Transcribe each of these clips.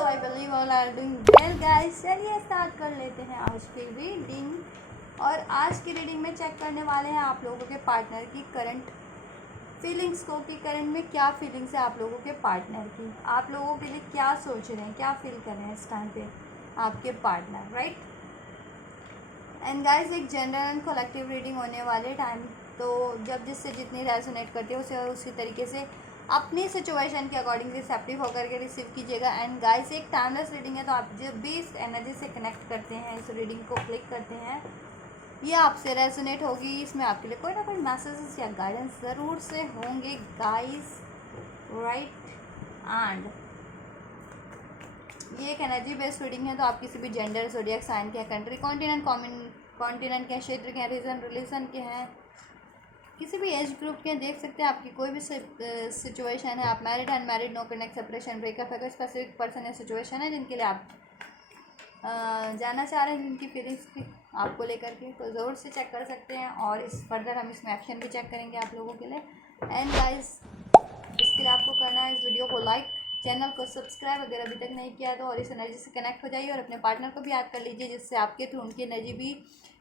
So I believe all are doing well guys. चलिए start कर लेते हैं आज की रीडिंग। और आज की रीडिंग में चेक करने वाले हैं आप लोगों के पार्टनर की करंट फीलिंग्स को, कि करंट में क्या फीलिंग्स है आप लोगों के पार्टनर की, आप लोगों के लिए क्या सोच रहे हैं, क्या फील कर रहे हैं इस टाइम पे आपके पार्टनर, राइट। एंड गाइस, एक जनरल एंड कलेक्टिव रीडिंग होने वाले टाइम, तो जब जिससे जितनी रेजोनेट करती है उसे उसी तरीके से अपनी सिचुएशन के अकॉर्डिंग रिसेप्टिव होकर के रिसीव कीजिएगा। एंड गाइस, एक टाइमलेस रीडिंग है, तो आप जब भी इस एनर्जी से कनेक्ट करते हैं, इस रीडिंग को क्लिक करते हैं, ये आपसे रेजोनेट होगी। इसमें आपके लिए कोई ना कोई मैसेजेस या गाइडेंस ज़रूर से होंगे गाइस, राइट। एंड ये एक एनर्जी बेस्ड रीडिंग है, तो आप किसी भी जेंडर, ज़ोडिएक साइन के, कंट्री, कॉन्टिनेंट के, क्षेत्र के, रीजन, रिलीजन के हैं, किसी भी एज ग्रुप के देख सकते हैं। आपकी कोई भी सिचुएशन है, आप married, unmarried, no connect, separation, breakup है, कोई स्पेसिफिक पर्सन या सिचुएशन है जिनके लिए आप जानना चाह रहे हैं, जिनकी फीलिंग्स की आपको लेकर के, तो ज़रूर से चेक कर सकते हैं। और इस फर्दर हम इसमें एक्शन भी चेक करेंगे आप लोगों के लिए। एंड गाइस, इसके लिए आपको करना है इस वीडियो को लाइक, चैनल को सब्सक्राइब अगर अभी तक नहीं किया तो, और इस एनर्जी से कनेक्ट हो जाइए और अपने पार्टनर को भी याद कर लीजिए, जिससे आपके थ्रू उनकी एनर्जी भी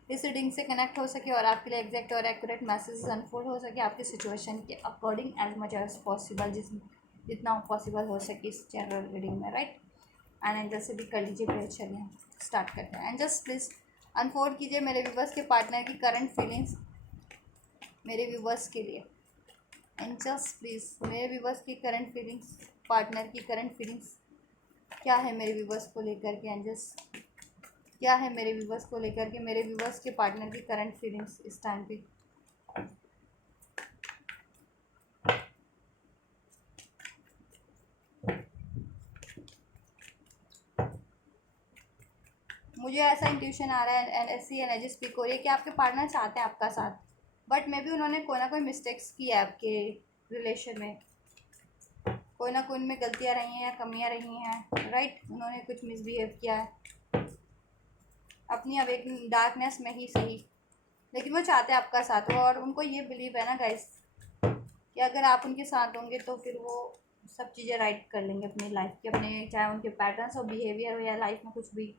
इस रीडिंग से कनेक्ट हो सके और आपके लिए एग्जैक्ट और एक्यूरेट मैसेजेस अनफोल्ड हो सके आपकी सिचुएशन के according as much as possible, जितना पॉसिबल हो सके इस जनरल रीडिंग में, राइट। एंड एंजल से भी कर लीजिए प्रेयर। चलिए स्टार्ट करते हैं। एंड जस्ट प्लीज़ अनफोल्ड कीजिए मेरे व्यूवर्स के पार्टनर की करंट फीलिंग्स मेरे व्यूवर्स के लिए। एंड जस्ट प्लीज़ मेरे व्यूवर्स की करंट फीलिंग्स, पार्टनर की करंट फीलिंग्स क्या है मेरे व्यूवर्स को लेकर के। एंड जस्ट क्या है मेरे व्यूवर्स को लेकर के, मेरे व्यूवर्स के पार्टनर की करंट फीलिंग्स इस टाइम पे। मुझे ऐसा इंट्यूशन आ रहा है, ऐसी एनर्जी स्पीक हो रही है कि आपके पार्टनर चाहते हैं आपका साथ, बट मे बी उन्होंने कोई ना कोई मिस्टेक्स की है आपके रिलेशन में, कोई ना कोई उनमें गलतियाँ रही हैं या कमियाँ रही हैं, राइट। उन्होंने कुछ मिसबिहेव किया है अपनी अवेकनिंग डार्कनेस में ही सही, लेकिन वो चाहते हैं आपका साथ हो। और उनको ये बिलीव है ना गाइस कि अगर आप उनके साथ होंगे तो फिर वो सब चीज़ें राइट कर लेंगे अपनी लाइफ के, अपने चाहे उनके पैटर्न्स हो, बिहेवियर हो, या लाइफ में कुछ भी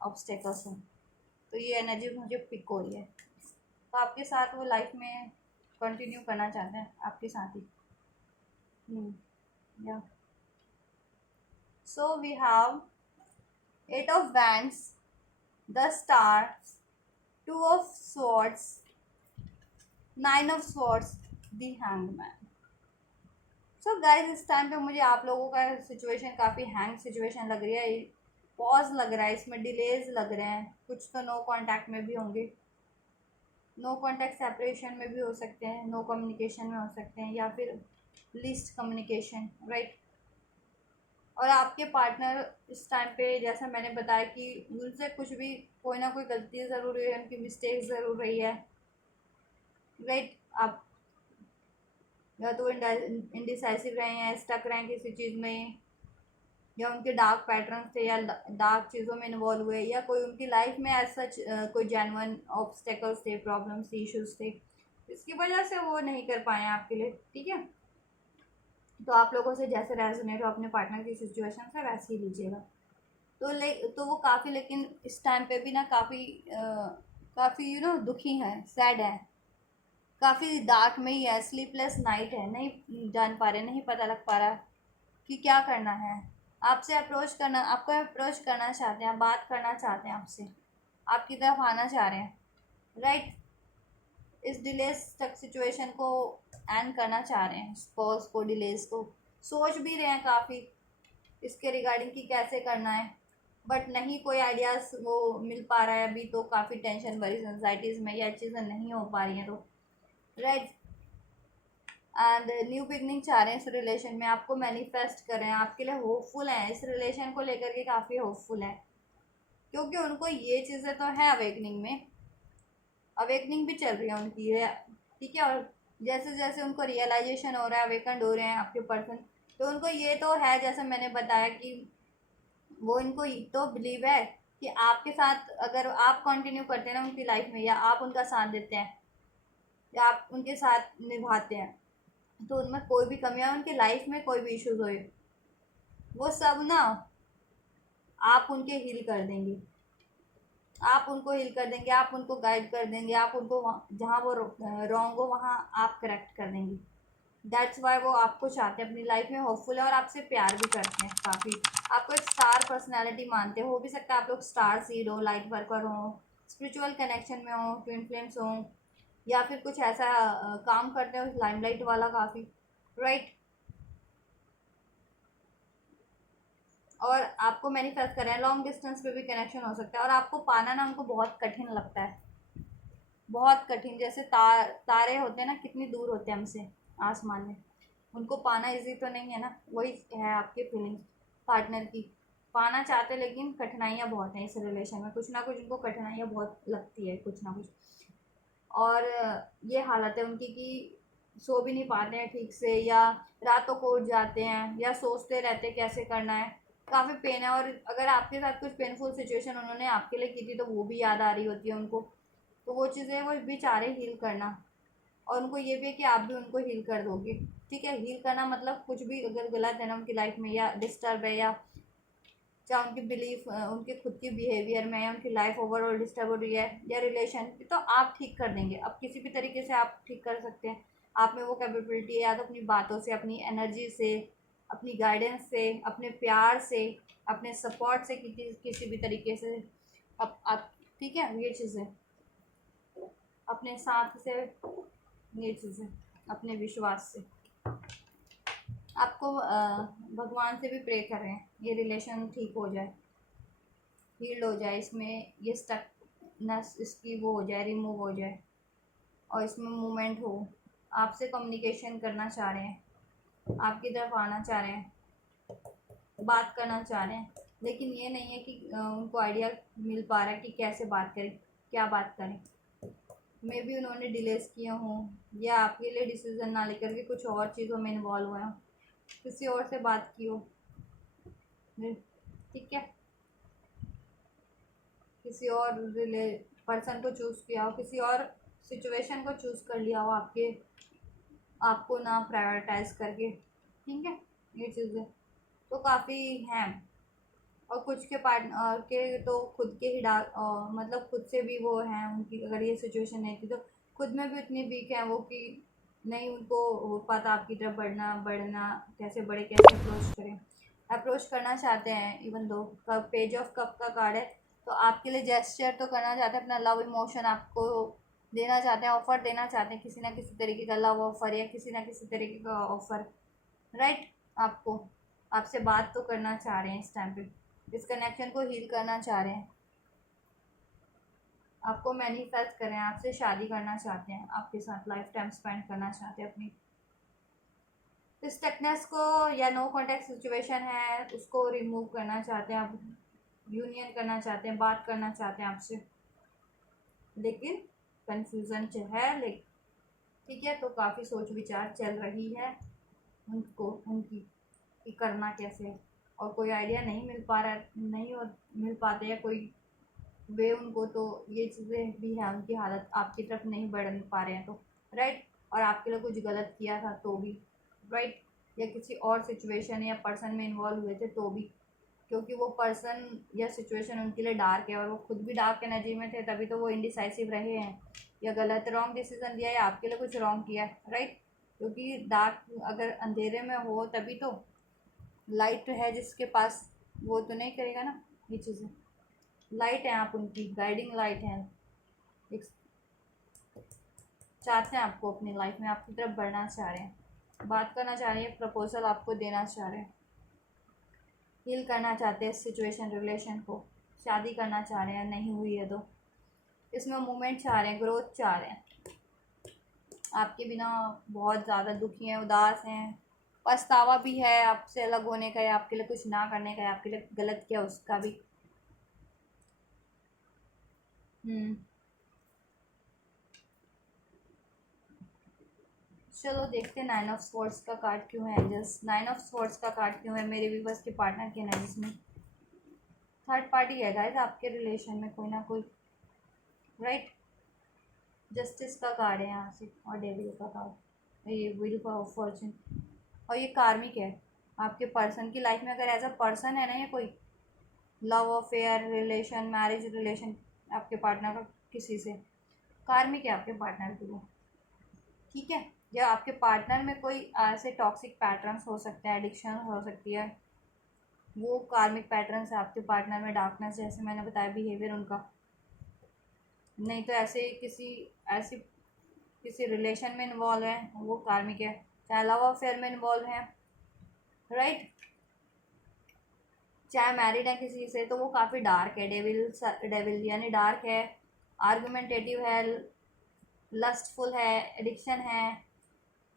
ऑब्स्टेकल्स हो। तो ये एनर्जी मुझे पिक हो रही है, तो आपके साथ वो लाइफ में कंटिन्यू करना चाहते हैं आपके साथ ही। या so we have 8 of wands, the star, 2 of swords, 9 of swords, the hangman. So guys, इस टाइम पे मुझे आप लोगों का सिचुएशन काफ़ी हैंग सिचुएशन लग रही है, पॉज लग रहा है, इसमें डिलेज लग रहे हैं, कुछ तो नो कांटेक्ट में भी होंगे, नो कांटेक्ट सेपरेशन में भी हो सकते हैं, नो कम्युनिकेशन में हो सकते हैं, या फिर लीस्ट कम्युनिकेशन, राइट। और आपके पार्टनर इस टाइम पे, जैसा मैंने बताया कि उनसे कुछ भी कोई ना कोई गलती ज़रूर हुई है, उनकी मिस्टेक ज़रूर रही है, राइट। आप या तो इंडिसाइसिव रहे हैं, स्टक रहे हैं किसी चीज़ में, या उनके डार्क पैटर्न थे, या डार्क चीज़ों में इन्वॉल्व हुए, या कोई उनकी लाइफ में एज सच कोई जेन्युइन ऑब्स्टेकल्स थे, प्रॉब्लम्स थे, इश्यूज थे, इसकी वजह से वो नहीं कर पाए आपके लिए, ठीक है। तो आप लोगों से जैसे रेजोनेट हो अपने पार्टनर की सिचुएशन से, वैसे ही लीजिएगा। तो वो काफ़ी, लेकिन इस टाइम पे भी ना काफ़ी दुखी हैं, सैड हैं, काफ़ी डार्क में ही है, स्लीपलेस नाइट है, नहीं जान पा रहे, नहीं पता लग पा रहा कि क्या करना है। आपको अप्रोच करना चाहते हैं, बात करना चाहते हैं आपसे, आपकी तरफ आना चाह रहे हैं, राइट। इस डिलेस तक सिचुएशन को एंड करना चाह रहे हैं, पॉज को, डिलेस को सोच भी रहे हैं काफ़ी इसके रिगार्डिंग कि कैसे करना है, बट नहीं कोई आइडियाज़ वो मिल पा रहा है अभी, तो काफ़ी टेंशन, वरीज, एंजाइटीज़ में यह चीज़ें नहीं हो पा रही हैं, तो राइट। एंड न्यू बिगनिंग चाह रहे हैं इस रिलेशन में, आपको मैनिफेस्ट कर रहे हैं, आपके लिए होपफुल हैं, इस रिलेशन को लेकर के काफ़ी होपफुल है, क्योंकि उनको ये चीज़ें तो है, अवेकनिंग भी चल रही है उनकी, है ठीक है। और जैसे जैसे उनको रियलाइजेशन हो रहा है, अवेकन्ड हो रहे हैं आपके पर्सन, तो उनको ये तो है, जैसे मैंने बताया कि वो इनको तो बिलीव है कि आपके साथ अगर आप कंटिन्यू करते हैं ना उनकी लाइफ में, या आप उनका साथ देते हैं, या आप उनके साथ निभाते हैं, तो उनमें कोई भी कमियां, उनकी लाइफ में कोई भी इश्यूज हो, वो सब ना आप उनके हील कर देंगे, आप उनको हील कर देंगे, आप उनको गाइड कर देंगे, आप उनको जहाँ वो रॉन्ग हो वहाँ आप करेक्ट कर देंगे। दैट्स वाई वो आपको चाहते हैं अपनी लाइफ में, होपफुल है और आपसे प्यार भी करते हैं काफ़ी। आपको एक स्टार पर्सनैलिटी मानते हो भी सकता है, आप लोग स्टार सीड हो, लाइट वर्कर हो, स्पिरिचुअल कनेक्शन में हो, ट्विन फ्लेम्स हो, या फिर कुछ ऐसा काम करते हो लाइमलाइट वाला काफ़ी, राइट। और आपको मैनिफेस्ट कर रहे हैं, लॉन्ग डिस्टेंस पे भी कनेक्शन हो सकता है, और आपको पाना ना उनको बहुत कठिन लगता है, बहुत कठिन। जैसे तारे होते हैं ना, कितनी दूर होते हैं हमसे आसमान में, उनको पाना इजी तो नहीं है ना, वही है आपकी फीलिंग्स पार्टनर की। पाना चाहते लेकिन कठिनाइयाँ बहुत हैं इस रिलेशन में, कुछ ना कुछ उनको कठिनाइयाँ बहुत लगती है, कुछ ना कुछ। और ये हालत है उनकी कि सो भी नहीं पाते हैं ठीक से, या रातों को उठ जाते हैं, या सोचते रहते हैं कैसे करना है, काफ़ी पेन है। और अगर आपके साथ कुछ पेनफुल सिचुएशन उन्होंने आपके लिए की थी तो वो भी याद आ रही होती है उनको, तो वो चीज़ें वो भी चाह रहे हील करना। और उनको ये भी है कि आप भी उनको हील कर दोगे, ठीक है। हील करना मतलब कुछ भी अगर गलत है ना उनकी लाइफ में, या डिस्टर्ब है, या चाहे उनकी बिलीफ उनके खुद के बिहेवियर में, या उनकी लाइफ ओवरऑल डिस्टर्ब हो रही है, या रिलेशन, तो आप ठीक कर देंगे। अब किसी भी तरीके से आप ठीक कर सकते हैं, आप में वो कैपेबिलिटी है, या तो अपनी बातों से, अपनी एनर्जी से, अपनी गाइडेंस से, अपने प्यार से, अपने सपोर्ट से, किसी भी तरीके से आप ठीक है ये चीज़ें, अपने साथ से, ये चीज़ें अपने विश्वास से। आपको भगवान से भी प्रे कर रहे हैं ये रिलेशन ठीक हो जाए, हील्ड हो जाए, इसमें ये स्टकनेस इसकी वो हो जाए, रिमूव हो जाए, और इसमें मूवमेंट हो। आपसे कम्युनिकेशन करना चाह रहे हैं, आपकी तरफ आना चाह रहे हैं, बात करना चाह रहे हैं, लेकिन ये नहीं है कि उनको आइडिया मिल पा रहा है कि कैसे बात करें, क्या बात करें। मे भी उन्होंने डिलेस किए हों, या आपके लिए डिसीजन ना लेकर के कुछ और चीज़ों में इन्वॉल्व हुए हों, किसी और से बात की हो, ठीक है, किसी और रिले पर्सन को चूज़ किया हो, किसी और सिचुएशन को चूज़ कर लिया हो आपके, आपको ना प्रायोरिटाइज करके, ठीक है ये चीज़ें तो काफ़ी हैं। और कुछ के पार्टनर के तो खुद के ही मतलब खुद से भी वो हैं, उनकी अगर ये सिचुएशन नहीं थी तो खुद में भी उतनी वीक है वो कि नहीं उनको हो पाता आपकी तरफ बढ़ना, कैसे बढ़े, कैसे अप्रोच करें, अप्रोच करना चाहते हैं। Even though cup page of cup का कार्ड है, तो आपके लिए जेस्चर तो करना चाहते हैं, अपना लव इमोशन आपको देना चाहते हैं, ऑफर देना चाहते हैं, किसी ना किसी तरीके का लव ऑफर, या किसी ना किसी तरीके का ऑफर, राइट। आपको आपसे बात तो करना चाह रहे हैं इस टाइम पे, इस कनेक्शन को हील करना चाह रहे हैं, आपको मैनिफेस्ट करें, आपसे शादी करना चाहते हैं, आपके साथ लाइफ टाइम स्पेंड करना चाहते हैं अपनी। इस स्टकनेस को, या नो कॉन्टेक्ट सिचुएशन है उसको रिमूव करना चाहते हैं आप, यूनियन करना चाहते हैं, बात करना चाहते हैं आपसे, लेकिन कन्फ्यूज़न है, लेकिन ठीक है। तो काफ़ी सोच विचार चल रही है उनको, उनकी कि करना कैसे है, और कोई आइडिया नहीं मिल पा रहा है, नहीं और मिल पाते या कोई वे उनको, तो ये चीज़ें भी है उनकी हालत, आपकी तरफ नहीं बढ़ पा रहे हैं तो, राइट। और आपके लिए कुछ गलत किया था तो भी, राइट, या किसी और सिचुएशन या पर्सन में इन्वॉल्व हुए थे तो भी, क्योंकि वो पर्सन या सिचुएशन उनके लिए डार्क है, और वो खुद भी डार्क एनर्जी में थे, तभी तो वो इंडिसाइसिव रहे हैं, या गलत रॉन्ग डिसीजन दिया, या आपके लिए कुछ रॉन्ग किया, राइट। क्योंकि डार्क अगर अंधेरे में हो तभी तो लाइट है जिसके पास, वो तो नहीं करेगा ना ये चीज़ें। लाइट है आप उनकी, गाइडिंग लाइट है, एक चाहते हैं आपको अपनी लाइफ में, आपकी तरफ बढ़ना चाह रहे हैं, बात करना चाह रहे हैं, प्रपोजल आपको देना चाह रहे हैं, हील करना चाहते हैं सिचुएशन रिलेशन को, शादी करना चाह रहे हैं, नहीं हुई है तो इसमें मूवमेंट चाह रहे हैं, ग्रोथ चाह रहे हैं, आपके बिना बहुत ज़्यादा दुखी हैं, उदास हैं, पछतावा भी है आपसे अलग होने का, या आपके लिए कुछ ना करने का, या आपके लिए गलत किया उसका भी। चलो देखते हैं नाइन ऑफ स्वॉर्ड्स का कार्ड क्यों है, एंजल्स नाइन ऑफ स्वॉर्ड्स का कार्ड क्यों है मेरे व्यूवर्स के पार्टनर के एनर्जीज में। थर्ड पार्टी है गाइस आपके रिलेशन में कोई ना कोई, राइट। जस्टिस का कार्ड है यहाँ से, और डेविल का कार्ड, ये व्हील ऑफ फॉर्चून, और ये कार्मिक है, आपके पर्सन की लाइफ में अगर एज अ पर्सन है ना, ये कोई love affair relation marriage relation आपके पार्टनर का किसी से, कार्मिक है आपके पार्टनर के लिए, ठीक है। या आपके पार्टनर में कोई ऐसे टॉक्सिक पैटर्न्स हो सकते हैं, एडिक्शन हो सकती है, वो कार्मिक पैटर्न्स है आपके पार्टनर में, डार्कनेस जैसे मैंने बताया बिहेवियर उनका। नहीं तो ऐसे ऐसी किसी रिलेशन में इन्वॉल्व है वो कार्मिक है, चाहे लव अफेयर में इन्वॉल्व है, राइट, चाहे मैरिड है किसी से, तो वो काफ़ी डार्क है, डेविल यानी डार्क है, आर्गुमेंटेटिव है, लस्टफुल है, एडिक्शन है,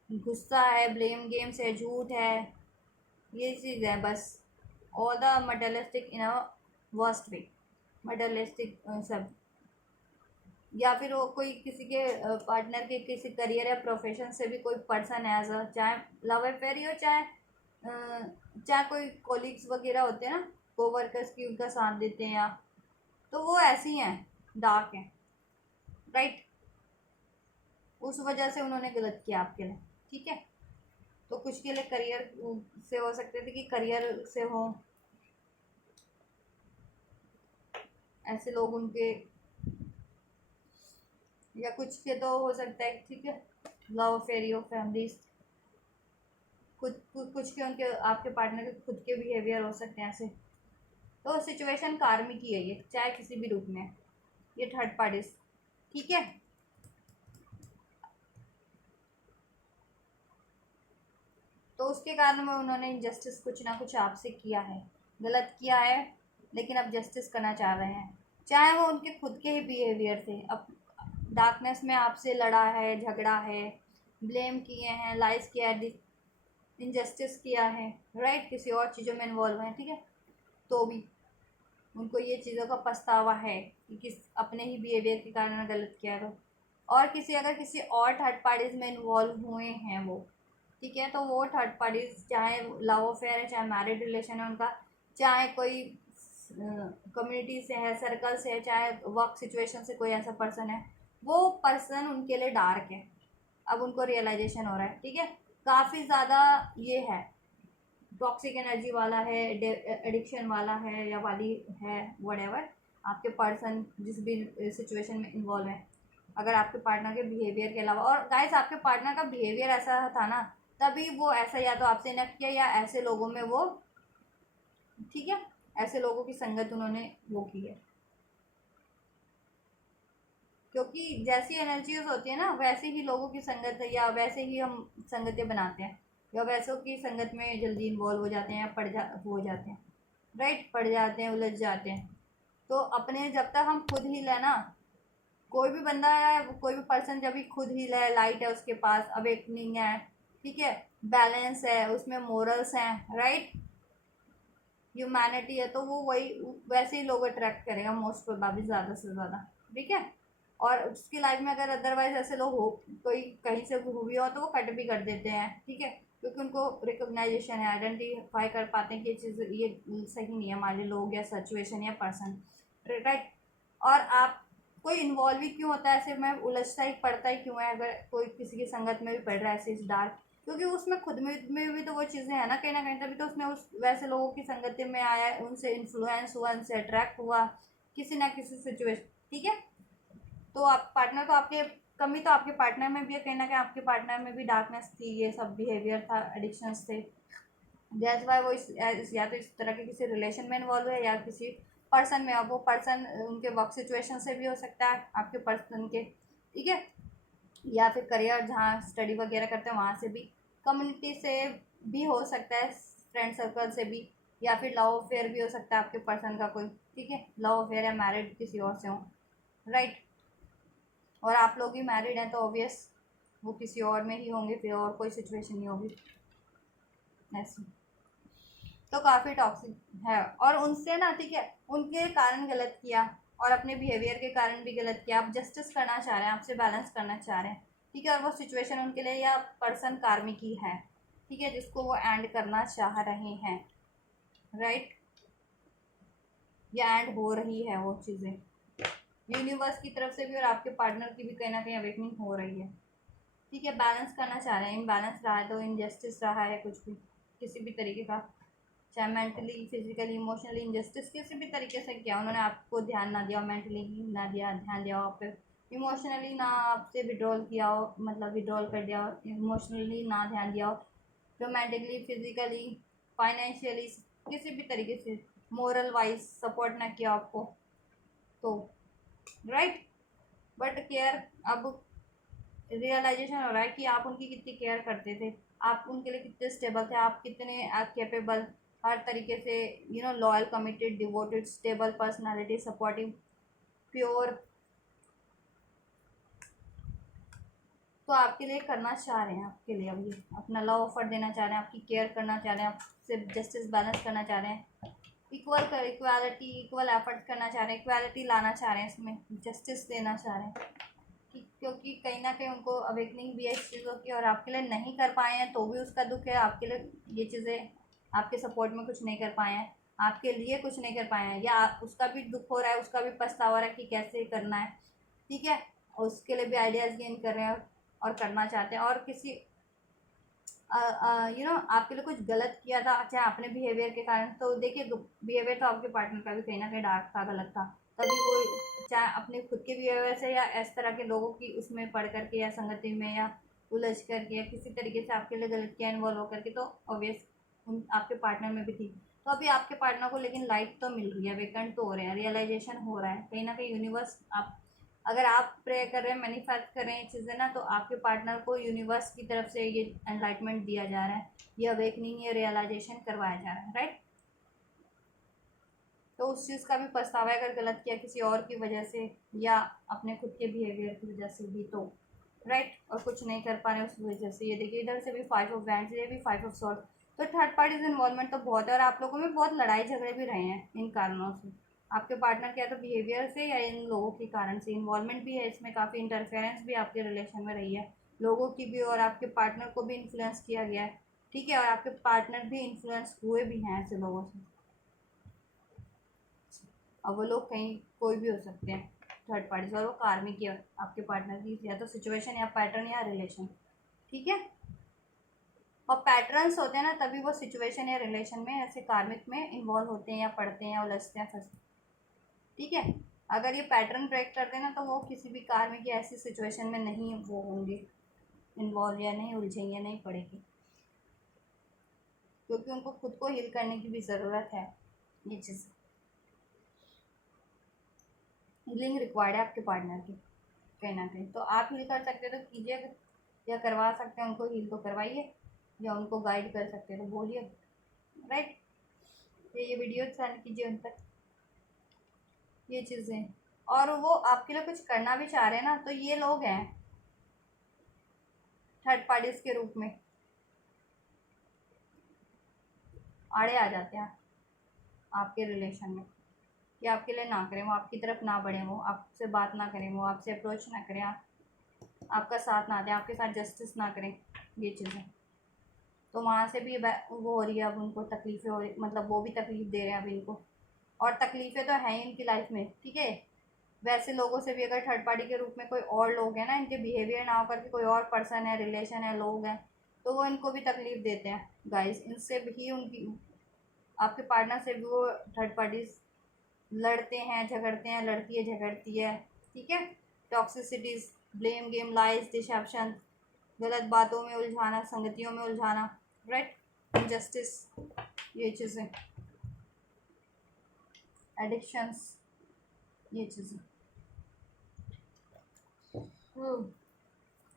गुस्सा है, ब्लेम गेम्स है, झूठ है, ये चीज़ है बस। All the materialistic in a worst way, materialistic सब। या फिर वो कोई किसी के पार्टनर के किसी करियर या प्रोफेशन से भी कोई पर्सन है एज अ, चाहे लव अफेयर ही हो, चाहे कोई कोलिग्स वगैरह होते हैं ना, को वर्कर्स की, उनका साथ देते हैं, या तो वो ऐसी हैं, डार्क हैं, राइट, उस वजह से उन्होंने गलत किया आपके लिए, ठीक है। तो कुछ के लिए करियर से हो सकते थे कि करियर से हो, ऐसे लोग उनके, या कुछ के तो हो सकता है, ठीक है, लव अफेयर हो, फैमिलीज, कुछ के उनके आपके पार्टनर के खुद के बिहेवियर हो सकते हैं ऐसे। तो सिचुएशन कार्मिक ही है ये, चाहे किसी भी रूप में, ये थर्ड पार्टीज, ठीक है। तो उसके कारण में उन्होंने इनजस्टिस कुछ ना कुछ आपसे किया है, गलत किया है, लेकिन अब जस्टिस करना चाह रहे हैं, चाहे वो उनके खुद के ही बिहेवियर थे, अब डार्कनेस में आपसे लड़ा है, झगड़ा है, ब्लेम किए हैं, लाइज किया है, इनजस्टिस किया है, राइट, किसी और चीज़ों में इन्वॉल्व है, ठीक है, तो भी उनको ये चीज़ों का पछतावा है कि किस अपने ही बिहेवियर के कारण गलत किया तो। और अगर किसी और थर्ड पार्टीज में इन्वॉल्व हुए हैं वो, ठीक है, तो वो थर्ड पार्टीज चाहे लव अफेयर है, चाहे मैरिड रिलेशन है उनका, चाहे कोई कम्युनिटी से है, सर्कल से है, चाहे वर्क सिचुएशन से कोई ऐसा पर्सन है, वो पर्सन उनके लिए डार्क है, अब उनको रियलाइजेशन हो रहा है, ठीक है। काफ़ी ज़्यादा ये है, टॉक्सिक एनर्जी वाला है, एडिक्शन वाला है या वाली है, वट आपके पर्सन जिस भी सिचुएशन में इन्वॉल्व है, अगर आपके पार्टनर के बिहेवियर के अलावा, और गाइस आपके पार्टनर का बिहेवियर ऐसा था ना, तभी वो ऐसा या तो आपसे इनफ किया, या ऐसे लोगों में वो, ठीक है, ऐसे लोगों की संगत उन्होंने वो की है, क्योंकि जैसी एनर्जीज होती है ना, वैसे ही लोगों की संगत है, या वैसे ही हम संगतें बनाते हैं, या वैसों की संगत में जल्दी इन्वॉल्व हो जाते हैं, या हो जाते हैं, राइट, पड़ जाते हैं, उलझ जाते हैं। तो अपने जब तक हम खुद ही लेना, कोई भी बंदा है, कोई भी पर्सन जब भी खुद ही है, लाइट है उसके पास, अवेकनिंग है, ठीक है, बैलेंस है उसमें, मोरल्स हैं, राइट, ह्यूमैनिटी है, तो वो वही वैसे ही लोग अट्रैक्ट करेगा मोस्ट प्रोबेबली, ज़्यादा से ज़्यादा, ठीक है। और उसकी लाइफ में अगर अदरवाइज ऐसे लोग हो, कोई कहीं से हुई हो, तो वो कट भी कर देते हैं, ठीक है, क्योंकि उनको रिकॉग्नाइजेशन है, आइडेंटिफाई कर पाते हैं कि ये चीज़ ये सही नहीं है हमारे लोग या सिचुएशन या पर्सन, राइट। और आप कोई इन्वॉल्व ही क्यों होता है ऐसे में, उलझता ही पड़ता ही क्यों है, अगर कोई किसी की संगत में भी पड़ रहा है ऐसे इस डार्क, क्योंकि उसमें खुद में भी तो वो चीज़ें हैं ना, कहीं ना कहीं, तभी तो उसने उस वैसे लोगों की संगत में आया, उनसे इन्फ्लुएंस हुआ, उनसे अट्रैक्ट हुआ किसी ना किसी सिचुएशन, ठीक है। तो आप पार्टनर तो आपके, कमी तो आपके पार्टनर में भी है, कहीं ना कहीं आपके पार्टनर में भी डार्कनेस थी, ये सब बिहेवियर था, एडिक्शंस थे, दैट्स वाई वो या तो इस तरह के किसी रिलेशन में इन्वॉल्व है, या किसी पर्सन में, अब वो पर्सन उनके वर्क सिचुएशन से भी हो सकता है आपके पर्सन के, ठीक है, या फिर करियर जहाँ स्टडी वगैरह करते हैं वहाँ से भी, कम्युनिटी से भी हो सकता है, फ्रेंड सर्कल से भी, या फिर लव अफेयर भी हो सकता है आपके पर्सन का कोई, ठीक है, लव अफेयर या मैरिड किसी और से हो, राइट। और आप लोग भी मैरिड हैं तो ऑब्वियस वो किसी और में ही होंगे, फिर और कोई सिचुएशन नहीं होगी ऐसी। तो काफ़ी टॉक्सिक है, और उनसे ना, ठीक है, उनके कारण गलत किया, और अपने बिहेवियर के कारण भी गलत किया, आप जस्टिस करना चाह रहे हैं, आपसे बैलेंस करना चाह रहे हैं, ठीक है, और वो सिचुएशन उनके लिए या पर्सन कार्मिक ही है, ठीक है, जिसको वो एंड करना चाह रहे हैं, राइट, या एंड हो रही है वो चीज़ें यूनिवर्स की तरफ से भी, और आपके पार्टनर की भी कहीं ना कहीं अवेकनिंग हो रही है, ठीक है, बैलेंस करना चाह रहे हैं, इनबैलेंस रहा है तो, इनजस्टिस रहा है कुछ भी, किसी भी तरीके का, चाहे मेंटली, फिजिकली, इमोशनली इंजस्टिस किसी भी तरीके से किया, उन्होंने आपको ध्यान ना दिया हो, मेंटली ना दिया ध्यान दिया हो आप पे, इमोशनली ना आपसे विड्रॉल किया हो, मतलब विड्रॉल कर दिया हो, इमोशनली ना ध्यान दिया हो, रोमांटिकली, फिजिकली, फाइनेंशियली, किसी भी तरीके से मोरल वाइज सपोर्ट ना किया आपको, तो राइट। बट केयर अब रियलाइजेशन हो रहा है कि आप उनकी कितनी केयर करते थे, आप उनके लिए कितने स्टेबल थे, आप कितने कैपेबल, हर तरीके से loyal, committed, devoted, stable personality, supportive, pure, तो आपके लिए करना चाह रहे हैं, आपके लिए अभी अपना लव ऑफर देना चाह रहे हैं, आपकी केयर करना चाह रहे हैं, आपसे जस्टिस बैलेंस करना चाह रहे हैं, इक्वालिटी, इक्वल एफर्ट करना चाह रहे हैं, इक्वालिटी लाना चाह रहे हैं, इसमें जस्टिस देना चाह रहे हैं क्योंकि कहीं ना कहीं उनको अवेकनिंग भी है इस चीज़ों की, और आपके लिए नहीं कर पाए हैं तो भी उसका दुख है, आपके लिए ये चीज़ें आपके सपोर्ट में कुछ नहीं कर पाए हैं, आपके लिए कुछ नहीं कर पाए हैं, या उसका भी दुख हो रहा है, उसका भी पछतावा हो रहा है कि कैसे करना है, ठीक है, और उसके लिए भी आइडियाज़ गेन कर रहे हैं और करना चाहते हैं, और किसी आपके लिए कुछ गलत किया था, चाहे आपने बिहेवियर के कारण, तो देखिए बिहेवियर तो आपके पार्टनर का भी कहीं ना कहीं डार्क था, गलत था, तभी वो चाहे अपने खुद के बिहेवियर से या इस तरह के लोगों की उसमें पढ़ करके या संगति में या उलझ करके या किसी तरीके से आपके लिए गलत किया इन्वॉल्व होकर के, तो ऑब्वियस आपके पार्टनर में भी थी, तो अभी आपके पार्टनर को लेकिन लाइट तो मिल रही है, वेकेंट तो हो रहे हैं, रियलाइजेशन हो रहा है, कहीं ना कहीं यूनिवर्स, आप अगर आप प्रे कर रहे हैं, मैनिफेस्ट कर रहे हैं चीज़ें ना, तो आपके पार्टनर को यूनिवर्स की तरफ से ये एनलाइटमेंट दिया जा रहा है, ये अवेकनिंग, ये रियलाइजेशन करवाया जा रहा है, राइट। तो उस चीज़ का भी पछतावा है, अगर गलत किया किसी और की वजह से या अपने खुद के बिहेवियर की वजह से भी, तो राइट, और कुछ नहीं कर पा रहे उस वजह से, ये देखिए इधर से भी 5 ऑफ वैंड्स, ये भी 5 ऑफ सॉर्ड, तो थर्ड पार्टीज इन्वॉल्वमेंट तो बहुत है, और आप लोगों में बहुत लड़ाई झगड़े भी रहे हैं इन कारणों से, आपके पार्टनर के या तो बिहेवियर से या इन लोगों के कारण से, इन्वॉल्वमेंट भी है इसमें, काफ़ी इंटरफेरेंस भी आपके रिलेशन में रही है, लोगों की भी, और आपके पार्टनर को भी इन्फ्लुएंस किया गया है, ठीक है, और आपके पार्टनर भी इन्फ्लुएंस हुए भी हैं ऐसे लोगों से, अब वो लोग कहीं कोई भी हो सकते हैं थर्ड पार्टी, और वो कार्मिक या आपके पार्टनर की या तो सिचुएशन या पैटर्न या रिलेशन, ठीक है, और पैटर्न्स होते हैं ना, तभी वो सिचुएशन या रिलेशन में ऐसे कार्मिक में इन्वॉल्व होते हैं या पढ़ते हैं या उलझते हैं, फंसते, ठीक है, अगर ये पैटर्न ब्रेक करते हैं ना, तो वो किसी भी कार्मिक या ऐसी सिचुएशन में नहीं वो होंगे इन्वॉल्व, या नहीं उलझेंगे, नहीं पड़ेगी, क्योंकि उनको खुद को हील करने की भी ज़रूरत है, ये चीज़ हीलिंग रिक्वायर्ड है आपके पार्टनर की कहीं ना कहीं, तो आप हील कर सकते हो तो कीजिए, या करवा सकते हैं उनको हील तो करवाइए, या उनको गाइड कर सकते हैं तो बोलिए, राइट, ये वीडियो सेंड कीजिए उन तक, ये चीज़ें, और वो आपके लिए कुछ करना भी चाह रहे हैं ना, तो ये लोग हैं थर्ड पार्टीज के रूप में आड़े आ जाते हैं आपके रिलेशन में, कि आपके लिए ना करें, वो आपकी तरफ ना बढ़ें, वो आपसे बात ना करें, वो आपसे अप्रोच ना करें, आपका साथ ना दें, आपके साथ जस्टिस ना करें, ये चीज़ें, तो वहाँ से भी वो हो रही है, अब उनको तकलीफ़ें हो रही, मतलब वो भी तकलीफ़ दे रहे हैं अब इनको, और तकलीफ़ें तो हैं ही इनकी लाइफ में, ठीक है, वैसे लोगों से भी अगर थर्ड पार्टी के रूप में कोई और लोग हैं ना, इनके बिहेवियर ना होकर के कोई और पर्सन है, रिलेशन है, लोग हैं, तो वो इनको भी तकलीफ़ देते हैं गाइस, इनसे भी उनकी, आपके पार्टनर से भी वो थर्ड पार्टीज लड़ते हैं, झगड़ते हैं, लड़ती है, झगड़ती है, ठीक है, टॉक्सिसिटीज़, ब्लेम गेम, लाइज, डिसेप्शन, गलत बातों में उलझाना, संगतियों में उलझाना, राइट, इनजस्टिस, ये चीज़ें, एडिक्शंस, ये चीज़ें,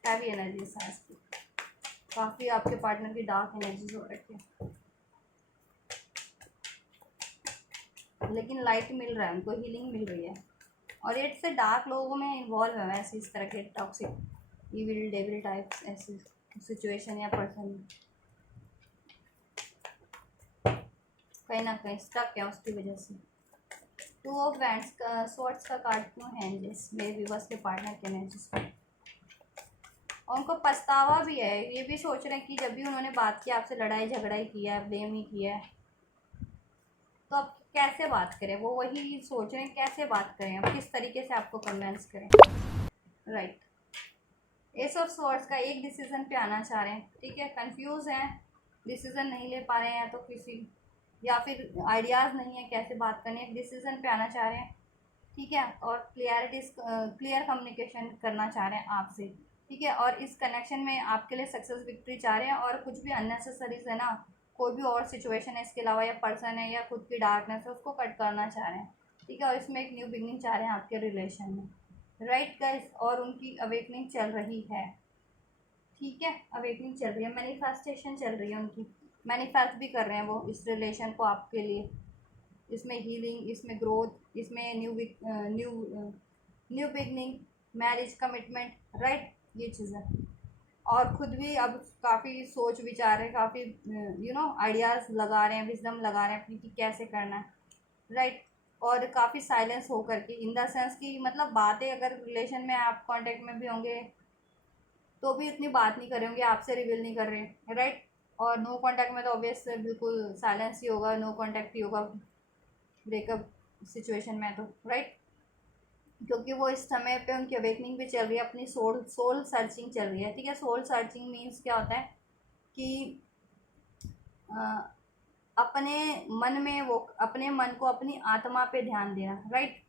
हैवी एनर्जी सांस की, काफ़ी आपके पार्टनर की डार्क एनर्जीज हो रखी है, लेकिन लाइट मिल रहा है उनको, हीलिंग मिल रही है, और ये से डार्क लोगों में इन्वॉल्व है वैसे, इस तरह के टॉक्सिक इविल डेविल टाइप्स ऐसी सिचुएशन या पर्सन कहीं ना कहीं स्टक है उसकी वजह से। 2 ऑफ वैंड्स का स्वॉर्ड्स का कार्ड क्यों है एंजल्स मेरे व्यूवर्स के पार्टनर के एनर्जीज में, और उनको पछतावा भी है, ये भी सोच रहे हैं कि जब भी उन्होंने बात की आपसे, लड़ाई झगड़ा ही किया है, ब्लेम ही किया है, तो अब कैसे बात करें, वो वही सोच रहे हैं कैसे बात करें, अब किस तरीके से आपको कन्विंस करें, राइट। एस ऑफ स्वॉर्ड्स का एक डिसीजन पे आना चाह रहे हैं, ठीक है, कंफ्यूज हैं, डिसीजन नहीं ले पा रहे हैं, तो किसी या फिर आइडियाज़ नहीं है कैसे बात करनी है, डिसीजन पे आना चाह रहे हैं, ठीक है, और क्लियर कम्युनिकेशन करना चाह रहे हैं आपसे, ठीक है, और इस कनेक्शन में आपके लिए सक्सेस विक्ट्री चाह रहे हैं, और कुछ भी अननेसेसरी है ना, कोई भी और सिचुएशन है इसके अलावा, या पर्सन है या खुद की डार्कनेस है, उसको कट करना चाह रहे हैं, ठीक है, और इसमें एक न्यू बिगनिंग चाह रहे हैं आपके रिलेशन में, राइट गाइस, और उनकी अवेकनिंग चल रही है, ठीक है, अवेकनिंग चल रही है, मैनिफेस्टेशन चल रही है उनकी, मैनिफेस्ट भी कर रहे हैं वो इस रिलेशन को आपके लिए, इसमें हीलिंग, इसमें ग्रोथ, इसमें new new beginning, marriage, commitment, right, ये चीज़ें, और खुद भी अब काफ़ी सोच विचार है, काफ़ी आइडियाज़ लगा रहे हैं, विजडम लगा रहे हैं अपनी कि कैसे करना है, राइट, और काफ़ी साइलेंस हो करके, इन द सेंस कि मतलब बातें, अगर रिलेशन में आप कांटेक्ट में भी होंगे तो भी इतनी बात नहीं कर रहे होंगे, आपसे रिवील नहीं कर रहे, राइट, और नो कांटेक्ट में तो ऑब्वियस बिल्कुल साइलेंस ही होगा, नो कांटेक्ट ही होगा ब्रेकअप सिचुएशन में, तो राइट, क्योंकि वो इस समय पे उनकी अवेकनिंग भी चल रही है, अपनी सोल सर्चिंग चल रही है, ठीक है, सोल सर्चिंग मीन्स क्या होता है कि अपने मन में, वो अपने मन को अपनी आत्मा पे ध्यान देना, राइट,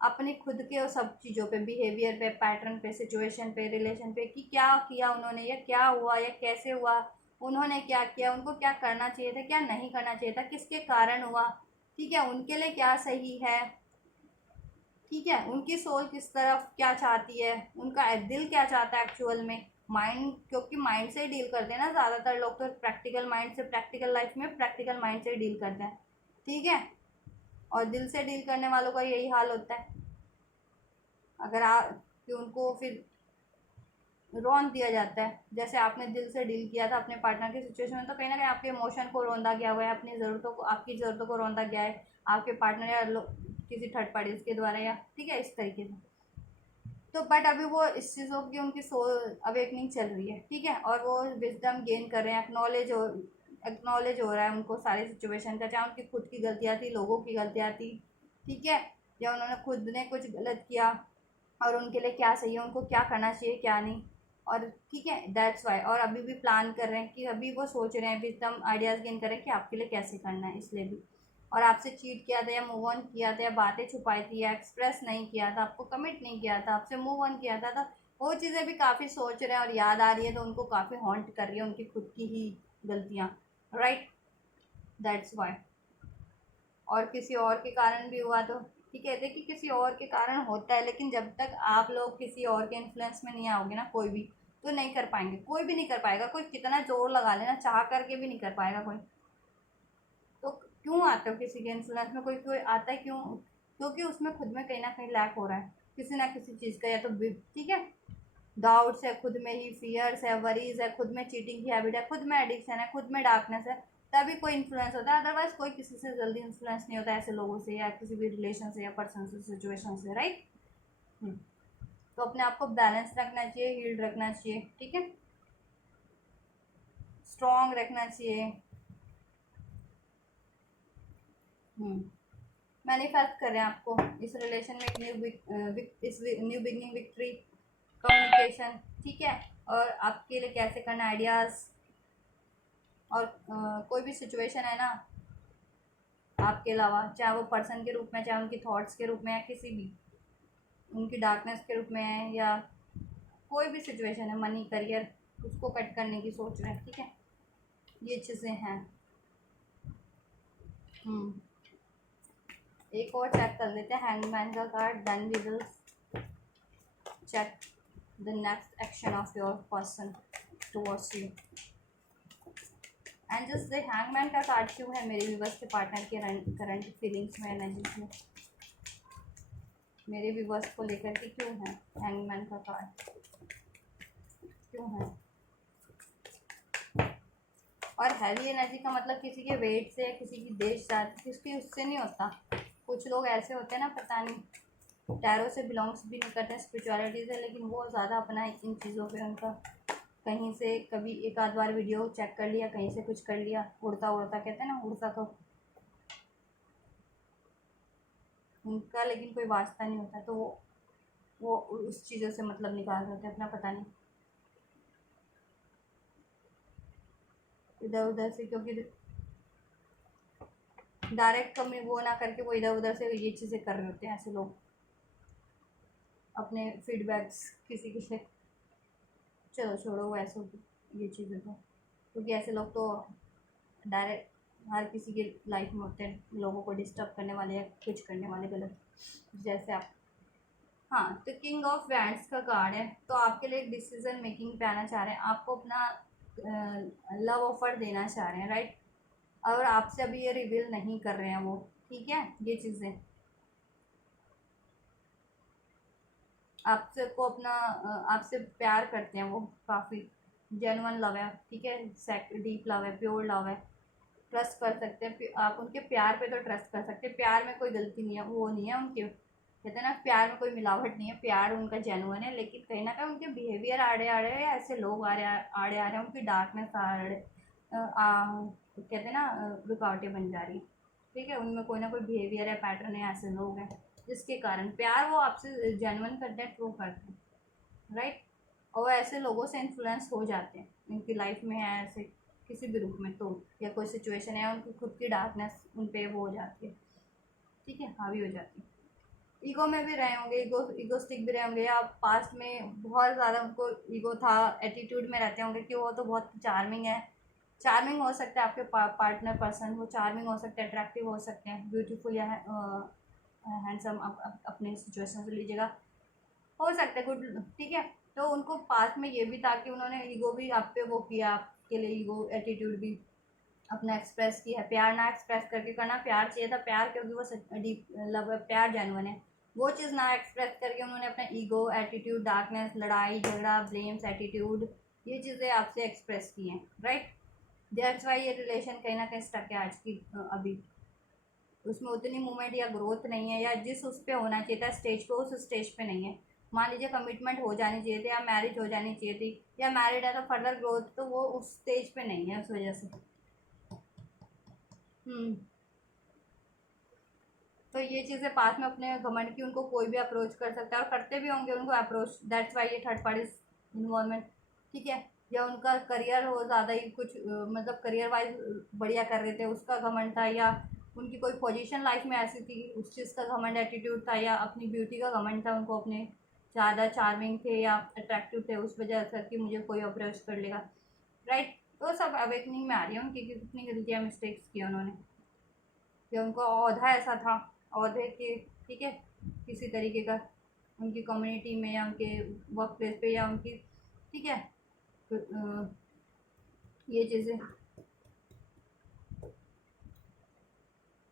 अपने खुद के सब चीज़ों पे, बिहेवियर पे, पैटर्न पे, सिचुएशन पे, रिलेशन पे, कि क्या किया उन्होंने, या क्या हुआ, या कैसे हुआ, उन्होंने क्या किया, उनको क्या करना चाहिए था, क्या नहीं करना चाहिए था, किसके कारण हुआ, ठीक है, उनके लिए क्या सही है, ठीक है, उनकी सोल किस तरफ क्या चाहती है, उनका दिल क्या चाहता है एक्चुअल में, माइंड, क्योंकि माइंड से ही डील करते हैं ना ज़्यादातर लोग, तो प्रैक्टिकल माइंड से, प्रैक्टिकल लाइफ में प्रैक्टिकल माइंड से ही डील करते हैं, ठीक है, और दिल से डील करने वालों का यही हाल होता है, अगर आप, कि उनको फिर रौंद दिया जाता है, जैसे आपने दिल से डील किया था अपने पार्टनर की सिचुएशन में, तो कहीं ना कहीं आपके इमोशन को रौंदा गया हुआ है, अपनी ज़रूरतों को, आपकी ज़रूरतों को रौंदा गया है आपके पार्टनर या किसी थर्ड पार्टी के द्वारा, या ठीक है, इस तरीके से, तो बट अभी वो इस चीज़ों की उनकी सोल अवेकनिंग चल रही है, ठीक है, और वो विजडम गेन कर रहे हैं, एक्नॉलेज हो रहा है उनको सारी सिचुएशन का, चाहे उनकी खुद की गलतियाँ थी, लोगों की गलतियाँ थी, ठीक है, या उन्होंने खुद ने कुछ गलत किया, और उनके लिए क्या सही है, उनको क्या करना चाहिए, क्या नहीं, और ठीक है, दैट्स वाई, और अभी भी प्लान कर रहे हैं, कि अभी वो सोच रहे हैं, विजडम आइडियाज़ गेन कर रहे हैं कि आपके लिए कैसे करना है, इसलिए भी, और आपसे चीट किया था, या मूव ऑन किया था, या बातें छुपाई थी, या एक्सप्रेस नहीं किया था, आपको कमिट नहीं किया था, आपसे मूव ऑन किया था, तो वो चीज़ें भी काफ़ी सोच रहे हैं और याद आ रही है, तो उनको काफ़ी हॉन्ट कर रही है उनकी खुद की ही गलतियाँ, राइट, दैट्स वाई, और किसी और के कारण भी हुआ तो ठीक है, देखिए किसी और के कारण होता है, लेकिन जब तक आप लोग किसी और के इन्फ्लुएंस में नहीं आओगे ना, कोई भी, तो नहीं कर पाएंगे, कोई भी नहीं कर पाएगा, कोई कितना जोर लगा लेना चाह करके भी नहीं कर पाएगा कोई, तो क्यों आते हो किसी के इन्फ्लुएंस में, कोई कोई आता है क्यों, क्योंकि उसमें खुद में कहीं ना कहीं लैक हो रहा है किसी ना किसी चीज़ का, या तो ठीक है, डाउट्स है खुद में ही, फियर्स है, वरीज है, खुद में चीटिंग की हैबिट है, खुद में एडिक्शन है, खुद में डार्कनेस है, तभी कोई इन्फ्लुएंस होता है, अदरवाइज कोई किसी से जल्दी इन्फ्लुएंस नहीं होता ऐसे लोगों से, या किसी भी रिलेशन से, या पर्सन से, सिचुएशन से, राइट, तो अपने आप को बैलेंस रखना चाहिए, हील्ड रखना चाहिए, ठीक है, स्ट्रॉन्ग रखना चाहिए, मैनिफेस्ट करें आपको इस रिलेशन में एक न्यू बिगनिंग, विक्ट्री, कम्युनिकेशन, ठीक है, और आपके लिए कैसे करना, आइडियाज़, और कोई भी सिचुएशन है ना आपके अलावा, चाहे वो पर्सन के रूप में, चाहे उनकी थॉट्स के रूप में, या किसी भी उनकी डार्कनेस के रूप में है, या कोई भी सिचुएशन है, मनी, करियर, उसको कट करने की सोच रहे हैं, ठीक है, ये चीज़ें हैं। एक और चेक कर लेते हैं हैंगमैन का card, then we will check the next action of your person towards you, and just the hangman का कार्ड क्यों है मेरे व्यूवर्स के पार्टनर के करंट फीलिंग्स में, एनर्जीज में, मेरे व्यूवर्स को लेकर के क्यों है हैंगमैन का कार्ड, क्यों है, और हैवी एनर्जी का मतलब किसी के वेट से, किसी की देश जाति, किसकी उससे नहीं होता, कुछ लोग ऐसे होते हैं ना, पता नहीं टैरो से बिलोंग्स भी नहीं करते, स्पिरिचुअलिटी से, लेकिन वो ज़्यादा अपना इन चीज़ों पे उनका, कहीं से कभी एक आध बार वीडियो चेक कर लिया, कहीं से कुछ कर लिया, उड़ता उड़ता कहते हैं ना, उड़ता तो उनका, लेकिन कोई वास्ता नहीं होता, तो वो उस चीज़ों से मतलब निकाल देते अपना, पता नहीं, इधर उधर से, क्योंकि डायरेक्ट कमी वो ना करके वो इधर उधर से ये चीज़ें कर रहे होते हैं ऐसे लोग, अपने फीडबैक्स किसी के से। चलो छोड़ो वो ऐसे ये चीज़ें तो, क्योंकि ऐसे लोग तो डायरेक्ट हर किसी के लाइफ में होते हैं, लोगों को डिस्टर्ब करने वाले या कुछ करने वाले गलत, जैसे आप। हाँ, तो किंग ऑफ वैंड्स का कार्ड है, तो आपके लिए एक डिसीजन मेकिंग पे आना चाह रहे हैं, आपको अपना लव ऑफर देना चाह रहे हैं, राइट। और आपसे अभी ये रिवील नहीं कर रहे हैं वो, ठीक है, ये चीज़ें आपसे को अपना आपसे प्यार करते हैं वो, काफ़ी जेन्युइन लव है, ठीक है, डीप लव है, प्योर लव है, ट्रस्ट कर सकते हैं आप उनके प्यार पे, तो ट्रस्ट कर सकते हैं, प्यार में कोई गलती नहीं है, वो नहीं है उनके, कहते हैं ना प्यार में कोई मिलावट नहीं है, प्यार उनका जेन्युइन है, लेकिन कहीं ना कहीं उनके बिहेवियर आड़े आड़े ऐसे लोग आड़े आड़े आ रहे हैं, उनकी डार्कनेस आड़े कहते हैं ना रुकावटें बन जा रही है, ठीक है, उनमें कोई ना कोई बिहेवियर है, पैटर्न है, ऐसे लोग हैं जिसके कारण प्यार वो आपसे जेन्युइन करते हैं, ट्रू करते हैं, राइट। और वो ऐसे लोगों से इन्फ्लुएंस हो जाते हैं, उनकी लाइफ में है ऐसे किसी भी रूप में, तो या कोई सिचुएशन है, उनकी खुद की डार्कनेस उन पर वो हो जाती है, ठीक है, हावी हो जाती है। ईगो में भी रहे होंगे, ईगोस्टिक भी रहे होंगे, या पास्ट में बहुत ज़्यादा उनको ईगो था, एटीट्यूड में रहते होंगे कि वो तो बहुत चार्मिंग है, चार्मिंग हो सकता है आपके पार्टनर पर्सन, वो चार्मिंग हो सकते हैं, अट्रैक्टिव हो सकते हैं, ब्यूटीफुल या हैंडसम, अपने सिचुएशन से लीजिएगा, हो सकता है गुड, ठीक है। तो उनको पास्ट में ये भी था कि उन्होंने ईगो भी आप पे वो किया, आपके लिए ईगो एटीट्यूड भी अपना एक्सप्रेस किया है, प्यार ना एक्सप्रेस करके करना, प्यार चाहिए था, प्यार क्योंकि वो डीप लव है, प्यार जेन्युइन है, वो चीज़ ना एक्सप्रेस करके उन्होंने अपना ईगो, एटीट्यूड, डार्कनेस, लड़ाई झगड़ा, ब्लेम्स, एटीट्यूड, ये चीज़ें आपसे एक्सप्रेस की हैं, राइट। दैट्स वाई ये रिलेशन कहीं ना कहीं स्टक है आज की अभी, उसमें उतनी मूवमेंट या ग्रोथ नहीं है, या जिस उस पर होना चाहिए था स्टेज पे, उस स्टेज पे नहीं है। मान लीजिए कमिटमेंट हो जानी चाहिए थी, या मैरिज हो जानी चाहिए थी, या मैरिड है तो फर्दर ग्रोथ, तो वो उस स्टेज पे नहीं है, उस वजह से। तो ये चीज़ें पास में अपने घमंड की, उनको कोई भी अप्रोच कर सकता है, और करते भी होंगे उनको अप्रोच, दैट्स वाई ये थर्ड पार्टी इन्वॉल्वमेंट, ठीक है। या उनका करियर हो ज़्यादा ही कुछ मतलब करियर वाइज बढ़िया कर रहे थे, उसका घमंड था, या उनकी कोई पोजीशन लाइफ में ऐसी थी, उस चीज़ का घमंड, एटीट्यूड था, या अपनी ब्यूटी का घमंड था, उनको अपने ज़्यादा चार्मिंग थे या अट्रैक्टिव थे, उस वजह से कि मुझे कोई अप्रोच कर लेगा, राइट। तो सब अवेकनिंग में आ रही है उनकी, कितनी गलतियाँ मिस्टेक्स किया उन्होंने, कि उनका औहदा ऐसा था, औहदे के, ठीक है, किसी तरीके का उनकी कम्युनिटी में या उनके वर्क प्लेस पे या उनकी, ठीक है, तो, ये चीज़ें,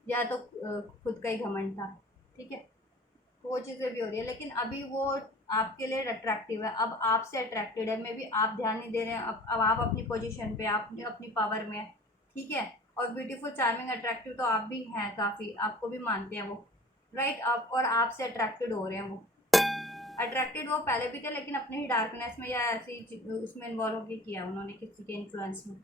या तो खुद का ही घमंड था, ठीक है, तो वो चीज़ें भी हो रही है, लेकिन अभी वो आपके लिए अट्रैक्टिव है, अब आपसे अट्रैक्टेड है, मे बी आप ध्यान नहीं दे रहे हैं, अब आप अपनी पोजीशन पे, आप अपनी पावर में है, ठीक है, और ब्यूटीफुल चार्मिंग अट्रैक्टिव तो आप भी हैं, काफ़ी आपको भी मानते हैं वो, राइट, आप और आपसे अट्रैक्टेड हो रहे हैं वो, अट्रैक्टेड वो पहले भी थे, लेकिन अपने ही डार्कनेस में या ऐसी उसमें इन्वॉल्व होकर किया उन्होंने, किसी के इन्फ्लुएंस में,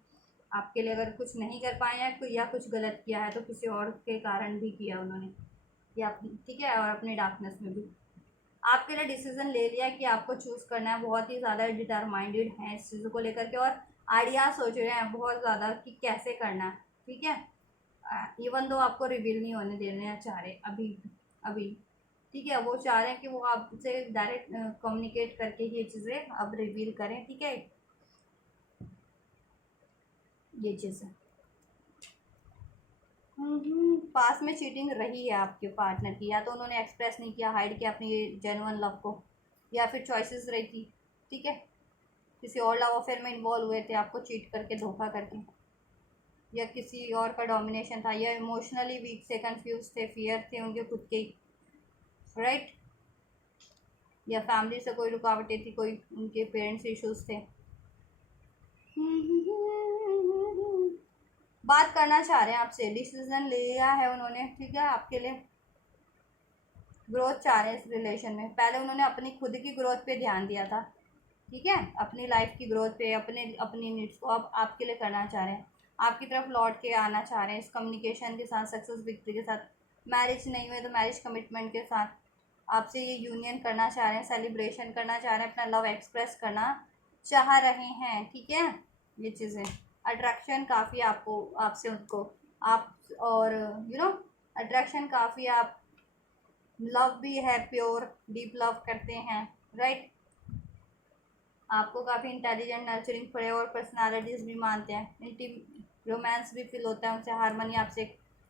आपके लिए अगर कुछ नहीं कर पाए हैं या कुछ गलत किया है तो किसी और के कारण भी किया उन्होंने, या ठीक है, और अपने डार्कनेस में भी आपके लिए डिसीजन ले लिया कि आपको चूज़ करना है, बहुत ही ज़्यादा डिटरमाइंडेड हैं इस चीज़ को लेकर के, और आइडिया सोच रहे हैं बहुत ज़्यादा कि कैसे करना है, ठीक है, इवन दो आपको रिवील नहीं होने देना चाह रहे अभी, अभी, ठीक है, वो चाह रहे हैं कि वो आपसे डायरेक्ट कम्युनिकेट करके ये चीज़ें अब रिवील करें, ठीक है, ये चीज़ें। पास में चीटिंग रही है आपके पार्टनर की, या तो उन्होंने एक्सप्रेस नहीं किया, हाइड किया अपनी जेन्युइन लव को, या फिर चॉइसेस रही थी, ठीक है, किसी और लव अफेयर में इन्वॉल्व हुए थे, आपको चीट करके, धोखा करके, या किसी और का डोमिनेशन था, या इमोशनली वीक से, कंफ्यूज थे, फियर थे उनके खुद के, राइट, या फैमिली से कोई रुकावटें थी, कोई उनके पेरेंट्स इश्यूज थे, बात करना चाह रहे हैं आपसे, डिसीजन लिया है उन्होंने, ठीक है, आपके लिए ग्रोथ चाह रहे हैं इस रिलेशन में, पहले उन्होंने अपनी खुद की ग्रोथ पे ध्यान दिया था, ठीक है, अपनी लाइफ की ग्रोथ पे, अपनी नीड्स को अब आपके लिए करना चाह रहे हैं, आपकी तरफ लौट के आना चाह रहे हैं इस कम्युनिकेशन के साथ, सक्सेस विक्ट्री के साथ, मैरिज नहीं हुए तो मैरिज कमिटमेंट के साथ आपसे ये यूनियन करना चाह रहे हैं, सेलिब्रेशन करना चाह रहे हैं, अपना लव एक्सप्रेस करना चाह रहे हैं, ठीक है, ये चीज़ें अट्रैक्शन काफ़ी आपको आपसे उनको आप और अट्रैक्शन काफ़ी आप लव भी है, प्योर डीप लव करते हैं, राइट। आपको काफ़ी इंटेलिजेंट नर्चरिंग पड़े और पर्सनालिटीज़ भी मानते हैं, इंटीम रोमांस भी फील होता है उनसे, हारमोनी आपसे,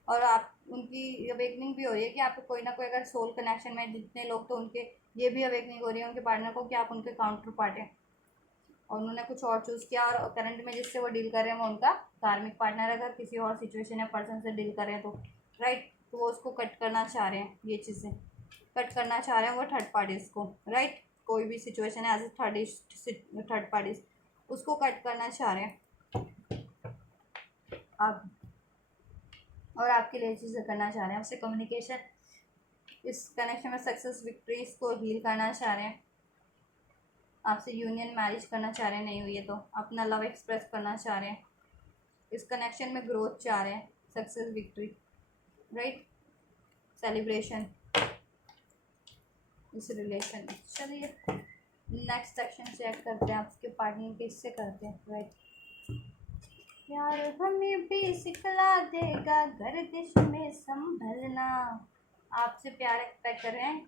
और आप उनकी अवेकनिंग भी हो रही है कि आपको कोई ना कोई अगर सोल कनेक्शन में जितने लोग, तो उनके ये भी अवेकनिंग हो रही है उनके पार्टनर को कि आप उनके काउंटर पार्ट हैं और उन्होंने कुछ और चूज़ किया, और करंट में जिससे वो डील कर रहे हैं वो उनका कार्मिक पार्टनर, अगर किसी और सिचुएशन या पर्सन से डील कर रहे हैं तो, राइट। तो वो उसको कट करना चाह रहे हैं, ये चीज़ें कट करना चाह रहे हैं वो थर्ड पार्टीज़ को, राइट। कोई भी सिचुएशन है एज ए थर्ड पार्टीज उसको कट करना चाह रहे हैं आप, और आपके लिए चीज़ें करना चाह रहे हैं, आपसे कम्युनिकेशन, इस कनेक्शन में सक्सेस विक्ट्रीज को हील करना चाह रहे हैं, आपसे यूनियन मैरिज करना चाह रहे हैं, नहीं हुई है तो अपना लव एक्सप्रेस करना चाह रहे हैं, इस कनेक्शन में ग्रोथ चाह रहे हैं, सक्सेस विक्ट्री, राइट, सेलिब्रेशन इस रिलेशन में। चलिए नेक्स्ट सेक्शन चेक करते हैं, आपके पार्टनर किससे करते हैं, राइट। प्यार हमें भी सिखला देगा गर्दिश में संभलना, आपसे प्यार एक्सपेक्ट कर रहे हैं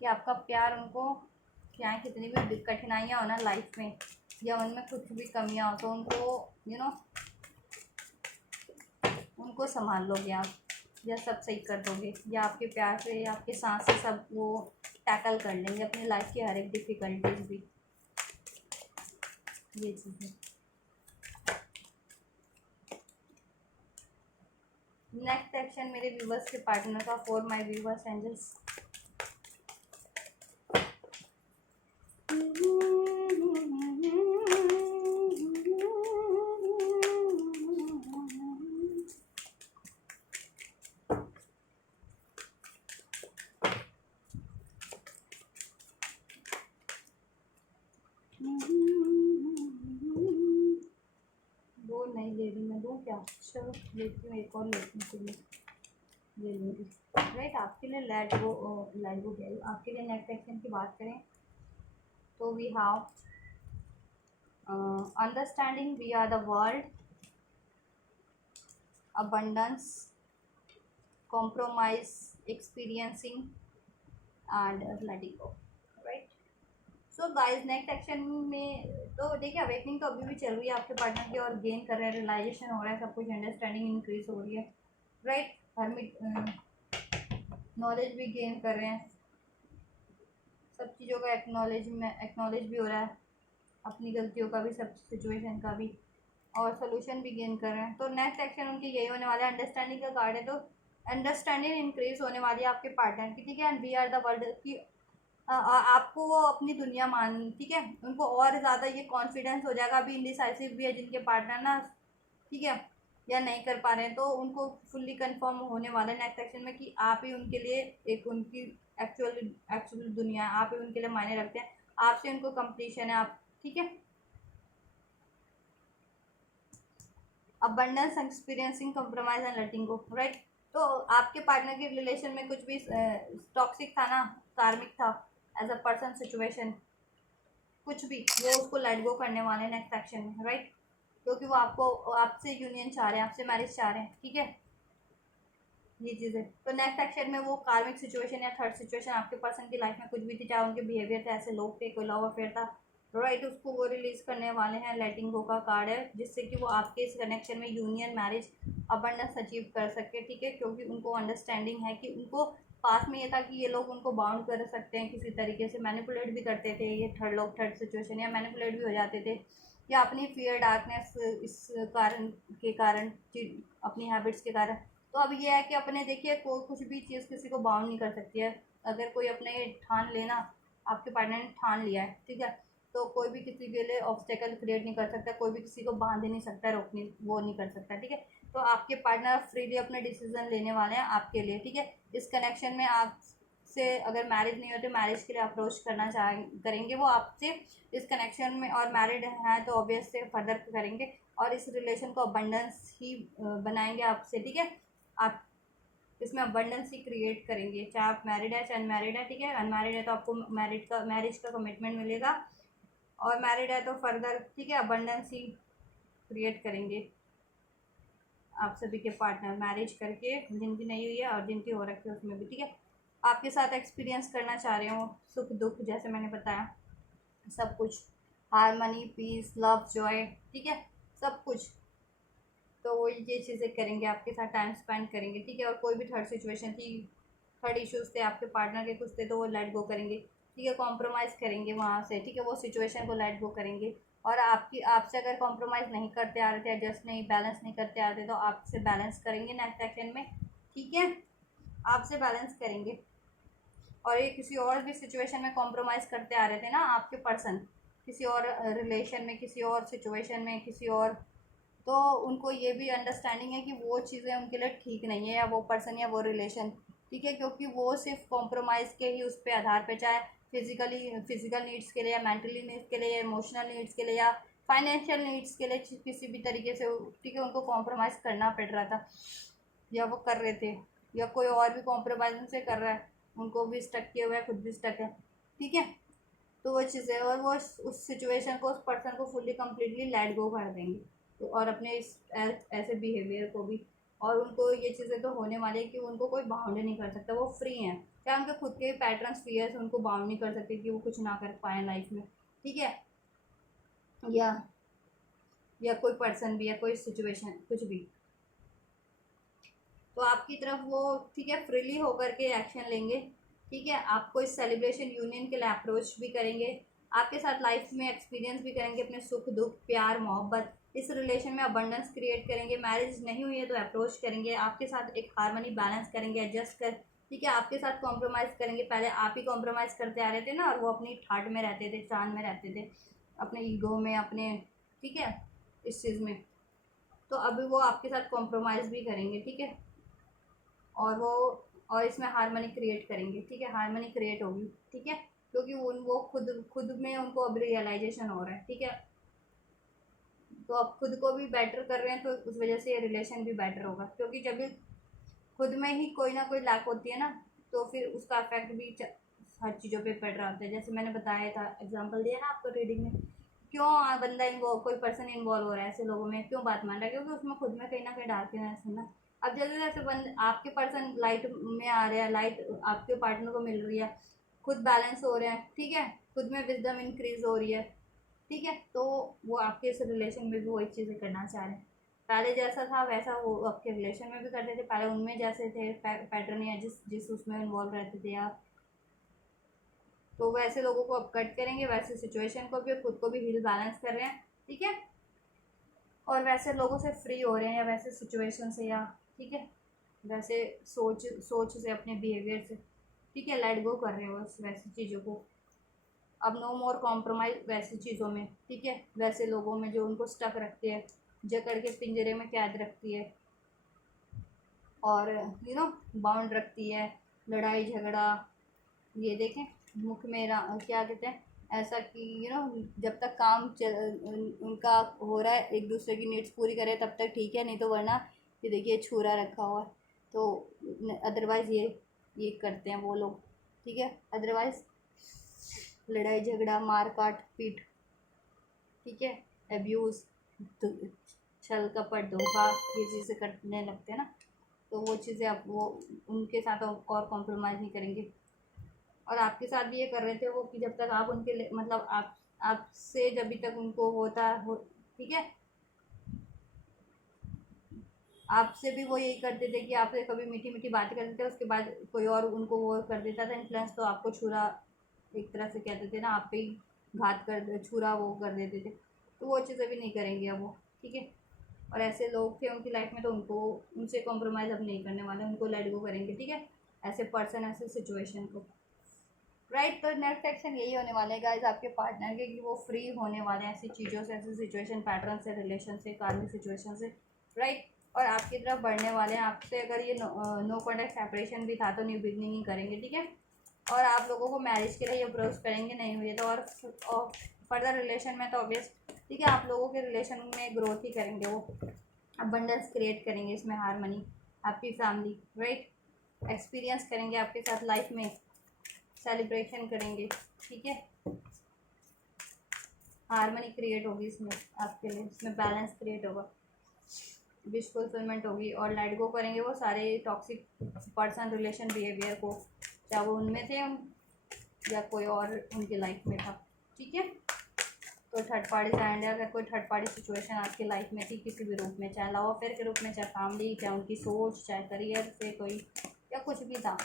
कि आपका प्यार उनको, चाहे कितनी भी कठिनाइयाँ हो ना लाइफ में या उनमें कुछ भी कमियाँ हो तो उनको उनको संभाल लोगे आप, या सब सही कर दोगे, या आपके प्यार से या आपके साथ से सब वो टैकल कर लेंगे अपनी लाइफ की हर एक डिफ़िकल्टीज भी, ये चीज़ें। नेक्स्ट सेक्शन मेरे व्यूवर्स के पार्टनर का फॉर माय व्यूवर्स एंजल्स। वो नहीं ले रही मैं, दूँ क्या, चलो लेती हूँ, एक और लेती हूँ चलिए, ये ले रही, राइट। आपके लिए लेट गो गया, आपके लिए नेक्स्ट सेक्शन की बात करें तो we have understanding we are the world, abundance, compromise, experiencing and letting go, right। So guys next section में तो देखिए अवेकनिंग तो अभी भी चल रही है आपके पार्टनर की, और गेन कर रहे हैं, रियलाइजेशन हो रहा है, सब कुछ अंडरस्टैंडिंग इंक्रीज हो रही है, राइट। हर नॉलेज भी गेन कर रहे हैं, सब चीज़ों का एक्नॉलेज भी हो रहा है, अपनी गलतियों का भी, सब सिचुएशन का भी, और सोल्यूशन भी गेन कर रहे हैं। तो नेक्स्ट सेक्शन उनकी यही होने वाला है, अंडरस्टैंडिंग का कार्ड है, तो अंडरस्टैंडिंग इंक्रीज होने वाली है आपके पार्टनर की, ठीक है। And we are the world की आपको वो अपनी दुनिया मान, ठीक है, उनको और ज़्यादा ये कॉन्फिडेंस हो जाएगा। अभी इंडिसाइसिव भी है जिनके पार्टनर ना, ठीक है, या नहीं कर पा रहे हैं, तो उनको फुल्ली कंफर्म होने वाला है नेक्स्ट सेक्शन में कि आप ही उनके लिए एक उनकी एक्चुअल दुनिया है, आप ही उनके लिए मायने रखते हैं, आपसे उनको कंप्लीशन है, आप, ठीक है। Abundance, experiencing, compromise and letting go, right. तो आपके पार्टनर के रिलेशन में कुछ भी टॉक्सिक था ना, कार्मिक था, एज अ पर्सन सिचुएशन, कुछ भी वो उसको लेट गो करने वाले हैं नेक्स्ट सेक्शन में, राइट। क्योंकि वो आपको आपसे यूनियन चाह रहे हैं, आपसे मैरिज चाह रहे हैं, ठीक है, ये चीज़ है। तो नेक्स्ट सेक्शन में वो कार्मिक सिचुएशन या थर्ड सिचुएशन आपके पर्सन की लाइफ में कुछ भी थी, चाहे उनके बिहेवियर थे, ऐसे लोग थे, कोई लव अफेयर था, राइट, उसको वो रिलीज करने वाले हैं। लेटिंग गो का कार्ड है, जिससे कि वो आपके इस कनेक्शन में यूनियन, मैरिज, अबंडेंस अचीव कर सके, ठीक है। क्योंकि उनको अंडरस्टैंडिंग है कि उनको पास में ये था कि ये लोग उनको बाउंड कर सकते हैं किसी तरीके से, मैनिपुलेट भी करते थे ये थर्ड सिचुएशन, या मैनिपुलेट भी हो जाते थे, या अपनी फियर डार्कनेस इस कारण अपनी हैबिट्स के कारण। तो अब ये है कि अपने देखिए कोई कुछ भी चीज़ किसी को बाउंड नहीं कर सकती है, अगर कोई अपने ठान लेना, आपके पार्टनर ने ठान लिया है, ठीक है, तो कोई भी किसी के लिए ऑब्स्टेकल क्रिएट नहीं कर सकता, कोई भी किसी को बांध ही नहीं सकता, रोकने वो नहीं कर सकता, ठीक है। तो आपके पार्टनर फ्रीली अपने डिसीजन लेने वाले हैं आपके लिए, ठीक है। इस कनेक्शन में आपसे अगर मैरिज नहीं होते, मैरिज के लिए अप्रोच करेंगे वो आपसे इस कनेक्शन में, और मैरिड हैं तो ऑब्वियस से फर्दर करेंगे, और इस रिलेशन को अबंडेंस ही बनाएंगे आपसे, ठीक है। आप इसमें अबंडेंस ही क्रिएट करेंगे, चाहे आप मैरिड है चाहे अनमैरिड है, ठीक है। अनमैरिड है तो आपको मैरिज का कमिटमेंट मिलेगा, और मैरिड है तो फर्दर, ठीक है, अबंडेंस ही क्रिएट करेंगे आप सभी के पार्टनर, मैरिज करके जिनकी नहीं हुई है और जिनकी हो रखी है उसमें भी, ठीक है। आपके साथ एक्सपीरियंस करना चाह रहे हो सुख दुख, जैसे मैंने बताया सब कुछ, हारमनी, पीस, लव, जॉय, ठीक है, सब कुछ। तो वो ये चीज़ें करेंगे, आपके साथ टाइम स्पेंड करेंगे, ठीक है। और कोई भी थर्ड सिचुएशन थी, थर्ड इश्यूज थे आपके पार्टनर के कुछ थे, तो वो लेट गो करेंगे, ठीक है। कॉम्प्रोमाइज़ करेंगे वहाँ से, ठीक है, वो सिचुएशन को लेट गो करेंगे। और आपसे अगर कॉम्प्रोमाइज़ नहीं करते आ रहे थे, एडजस्ट नहीं, बैलेंस नहीं करते आ रहे थे, तो आपसे बैलेंस करेंगे नेक्स्ट सेक्शन में, ठीक है। आपसे बैलेंस करेंगे। और ये किसी और भी सिचुएशन में कॉम्प्रोमाइज़ करते आ रहे थे ना आपके पर्सन, किसी और रिलेशन में, किसी और सिचुएशन में, किसी और, तो उनको ये भी अंडरस्टैंडिंग है कि वो चीज़ें उनके लिए ठीक नहीं है, या वो पर्सन या वो रिलेशन, ठीक है। क्योंकि वो सिर्फ कॉम्प्रोमाइज़ के ही उस पर आधार पे, चाहे फिजिकल नीड्स के लिए, या मेंटली नीड्स के लिए, या इमोशनल नीड्स के लिए, या फाइनेंशियल नीड्स के लिए, किसी भी तरीके से, ठीक है, उनको कॉम्प्रोमाइज़ करना पड़ रहा था, या वो कर रहे थे, या कोई और भी कॉम्प्रोमाइज़ उनसे कर रहा है, उनको भी स्टक किए हुए हैं, खुद भी स्टक है, ठीक है। तो वो चीज़ें, और वो उस सिचुएशन को, उस पर्सन को फुल्ली कम्प्लीटली लेट गो कर देंगे, तो और अपने इस ऐसे बिहेवियर को भी। और उनको ये चीज़ें तो होने वाली है कि उनको कोई बाउंड नहीं कर सकता, वो फ्री हैं, क्या उनके खुद के पैटर्न्स, फियर्स उनको बाउंड नहीं कर सकते कि वो कुछ ना कर पाए लाइफ में, ठीक है। या कोई पर्सन भी, या कोई सिचुएशन, कुछ भी, तो आपकी तरफ वो, ठीक है, फ्रीली होकर के एक्शन लेंगे, ठीक है। आपको इस सेलिब्रेशन यूनियन के लिए अप्रोच भी करेंगे, आपके साथ लाइफ में एक्सपीरियंस भी करेंगे अपने सुख दुख, प्यार, मोहब्बत, इस रिलेशन में अबंडेंस क्रिएट करेंगे। मैरिज नहीं हुई है तो अप्रोच करेंगे, आपके साथ एक हारमनी बैलेंस करेंगे, एडजस्ट कर, ठीक है। आपके साथ कॉम्प्रोमाइज़ करेंगे, पहले आप ही कॉम्प्रोमाइज़ करते आ रहे थे ना, और वो अपनी ठाट में रहते थे, चांद में रहते थे, अपने ईगो में, अपने, ठीक है, इस चीज़ में। तो अभी वो आपके साथ कॉम्प्रोमाइज़ भी करेंगे, ठीक है। और वो, और इसमें हारमनी क्रिएट करेंगे, ठीक है, हारमनी क्रिएट होगी, ठीक है। क्योंकि वो खुद खुद में उनको अब रियलाइजेशन हो रहा है, ठीक है। तो अब खुद को भी बेटर कर रहे हैं, तो उस वजह से ये रिलेशन भी बेटर होगा, क्योंकि जब भी खुद में ही कोई ना कोई लैक होती है ना, तो फिर उसका इफेक्ट भी हर चीज़ों पे पड़ रहा होता है। जैसे मैंने बताया था, एग्जांपल दिया ना आपको रीडिंग में, क्यों बंदा इन्वॉल्व, कोई पर्सन इन्वॉल्व हो रहा है ऐसे लोगों में, क्यों बात मान रहा है, क्योंकि उसमें खुद में कहीं ना कहीं डालते हैं ऐसे ना। अब जैसे जैसे आपके पर्सन लाइट में आ रहे हैं, लाइट आपके पार्टनर को मिल रही है, खुद बैलेंस हो रहे हैं, ठीक है, खुद में विजडम इंक्रीज हो रही है, ठीक है। तो वो आपके इस रिलेशन में भी वही चीज़ें करना चाह रहे हैं, पहले जैसा था वैसा वो आपके रिलेशन में भी करते थे, पहले उनमें जैसे थे पैटर्न, या जिस जिस उसमें इन्वॉल्व रहते थे आप, तो वैसे लोगों को अब कट करेंगे, वैसे सिचुएशन को भी, खुद को भी हील बैलेंस कर रहे हैं, ठीक है। और वैसे लोगों से फ्री हो रहे हैं, या वैसे सिचुएशन से, या, ठीक है, वैसे सोच से, अपने बिहेवियर से, ठीक है, लेट गो कर रहे हो बस वैसी चीज़ों को। अब नो मोर कॉम्प्रोमाइज़ वैसी चीज़ों में, ठीक है, वैसे लोगों में जो उनको स्टक रखती है, जकड़ के पिंजरे में कैद रखती है, और बाउंड रखती है, लड़ाई झगड़ा, ये देखें, मुख में क्या कहते हैं, ऐसा कि जब तक काम उनका हो रहा है, एक दूसरे की नीड्स पूरी करे तब तक ठीक है, नहीं तो वरना ये देखिए छुरा रखा हुआ है, तो अदरवाइज़ ये करते हैं वो लोग, ठीक है। अदरवाइज़ लड़ाई झगड़ा, मार काट पीट, ठीक है, एब्यूज़, छल कपट धोखा, ये चीज़ें करने लगते हैं ना, तो वो चीज़ें आप वो उनके साथ और कॉम्प्रोमाइज़ नहीं करेंगे। और आपके साथ भी ये कर रहे थे वो, कि जब तक आप मतलब आपसे जब भी तक उनको होता हो, ठीक है, आपसे भी वो यही करते थे कि आपसे कभी मीठी मीठी बातें करते थे, उसके बाद कोई और उनको वो कर देता था इन्फ्लुएंस, तो आपको छुरा, एक तरह से कहते थे ना, आप पे ही घात कर, छुरा वो कर देते थे, तो वो चीज़ें भी नहीं करेंगे अब वो, ठीक है। और ऐसे लोग थे उनकी लाइफ में, तो उनको, उनसे कॉम्प्रोमाइज़ अब नहीं करने वाले, उनको लेट गो करेंगे, ठीक है, ऐसे पर्सन, ऐसे सिचुएशन को, राइट। तो नेक्स्ट एक्शन यही होने वाले हैं गाइज आपके पार्टनर के, कि वो फ्री होने वाले हैं ऐसी चीज़ों से, ऐसे सिचुएशन पैटर्न से, रिलेशन से, कार्मिक सिचुएशन से, राइट। और आपकी तरफ बढ़ने वाले हैं, आपसे अगर ये नो कॉन्टैक्ट सेपरेशन भी था तो न्यू बिगनिंग ही करेंगे, ठीक है। और आप लोगों को मैरिज के लिए अप्रोच करेंगे, नहीं हुई तो, और फर्दर रिलेशन में तो ऑब्वियस, ठीक है, आप लोगों के रिलेशन में ग्रोथ ही करेंगे वो, अबंडेंस क्रिएट करेंगे, इसमें हारमनी, आपकी फैमिली, राइट, एक्सपीरियंस करेंगे आपके साथ लाइफ में, सेलिब्रेशन करेंगे, ठीक है। हारमोनी क्रिएट होगी इसमें आपके लिए, इसमें बैलेंस क्रिएट होगा, विश फुलफिलमेंट होगी। और लेट गो करेंगे वो सारे टॉक्सिक पर्सन, रिलेशन, बिहेवियर को, चाहे वो उनमें थे या कोई और उनकी लाइफ में था। ठीक है, तो थर्ड पार्टी एंड अगर कोई थर्ड पार्टी सिचुएशन आपकी लाइफ में थी किसी भी रूप में, चाहे लव अफेयर के रूप में, चाहे फैमिली, चाहे उनकी सोच, चाहे करियर से कोई या कुछ भी था,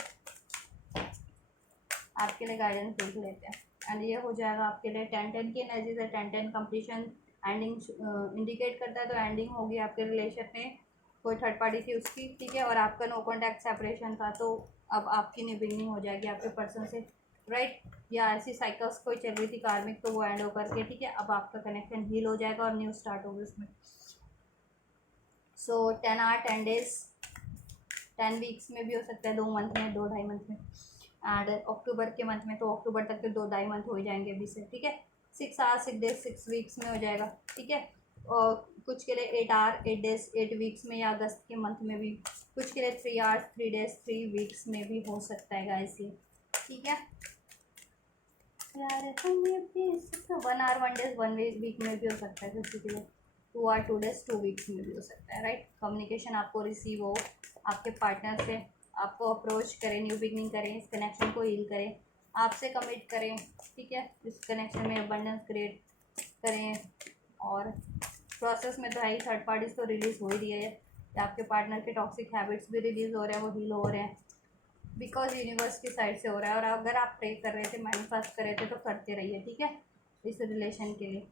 आपके लिए गाइडेंस देख लेते हैं। एंड ये हो जाएगा आपके लिए 10-10 की एनर्जी से 10-10 कंप्लीशन एंडिंग इंडिकेट करता है। तो एंडिंग होगी आपके रिलेशन में, कोई थर्ड पार्टी थी उसकी, ठीक है, और आपका नो कॉन्टैक्ट सेपरेशन था, तो अब आपकी न्यू बिगनिंग हो जाएगी आपके पर्सन से, राइट। या ऐसी साइकिल्स कोई चल रही थी कार्मिक, तो वो एंड होकर के, ठीक है, अब आपका कनेक्शन हील हो जाएगा और न्यू स्टार्ट होगी उसमें। सो 10 आवर 10 डेज, 10 वीक्स में भी हो सकता है, 2 मंथ में, 2-2.5 मंथ में, एंड अक्टूबर के मंथ में तो अक्टूबर तक के 2-2.5 मंथ हो जाएंगे अभी से, ठीक है। 6 आवर 6 डेज 6 वीक्स में हो जाएगा, ठीक है। और कुछ के लिए 8 आवर 8 डेज 8 वीक्स में, या अगस्त के मंथ में भी कुछ के लिए 3 आवर्स 3 डेज 3 वीक्स में भी हो सकता है गाइस ये, ठीक है। यार 1 आवर 1 डेज 1 वीक में भी हो सकता है किसी के लिए, 2 आवर 2 डेज 2 वीक्स में भी हो सकता है, राइट। कम्युनिकेशन आपको रिसीव हो आपके पार्टनर से, आपको अप्रोच करें, न्यू बिगनिंग करें, इस कनेक्शन को हील करें, आपसे कमिट करें, ठीक है, इस कनेक्शन में अबंडेंस क्रिएट करें। और प्रोसेस में तो है ही, थर्ड पार्टीज तो रिलीज़ हो ही रही है, या आपके पार्टनर के टॉक्सिक हैबिट्स भी रिलीज़ हो रहे हैं, वो हील हो रहे हैं, बिकॉज यूनिवर्स की साइड से हो रहा है। और अगर आप प्रे कर रहे थे, मैनिफेस्ट कर रहे थे, तो करते रहिए, ठीक है, इस रिलेशन के लिए,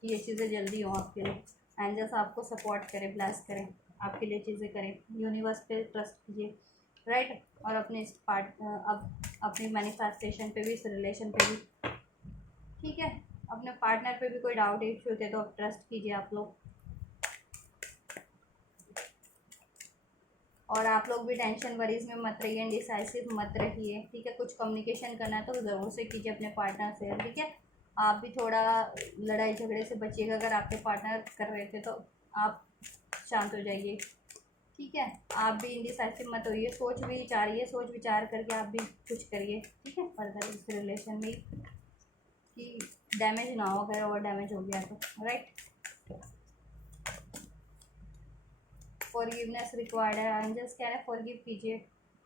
कि ये चीज़ें जल्दी हो आपके लिए, एंजल्स आपको सपोर्ट करें, ब्लेस करें, आपके लिए चीज़ें करें, यूनिवर्स पे ट्रस्ट कीजिए, राइट। और अपने इस अब अपनी मैनिफेस्टेशन पे भी, इस रिलेशन पे भी, ठीक है। अपने पार्टनर पे भी कोई डाउट इश्यू थे तो ट्रस्ट कीजिए आप लोग, और आप लोग भी टेंशन वरीज में मत रहिए, इंडिसाइसिव मत रहिए, ठीक है। कुछ कम्युनिकेशन करना है तो ज़रूर से कीजिए अपने पार्टनर से, ठीक है। आप भी थोड़ा लड़ाई झगड़े से बचिएगा, अगर आपके पार्टनर कर रहे थे तो आप शांत हो जाइए, ठीक है। आप भी इंडिसाइसिव मत होइए, सोच विचारिए, सोच विचार करके आप भी कुछ करिए, ठीक है, फर्दर इस रिलेशन में, कि डैमेज ना हो, अगर और डैमेज हो गया तो, राइट। फॉरगिवनेस रिक्वायर्ड है, एंजल्स कह रहे हैं फॉरगिव कीजिए,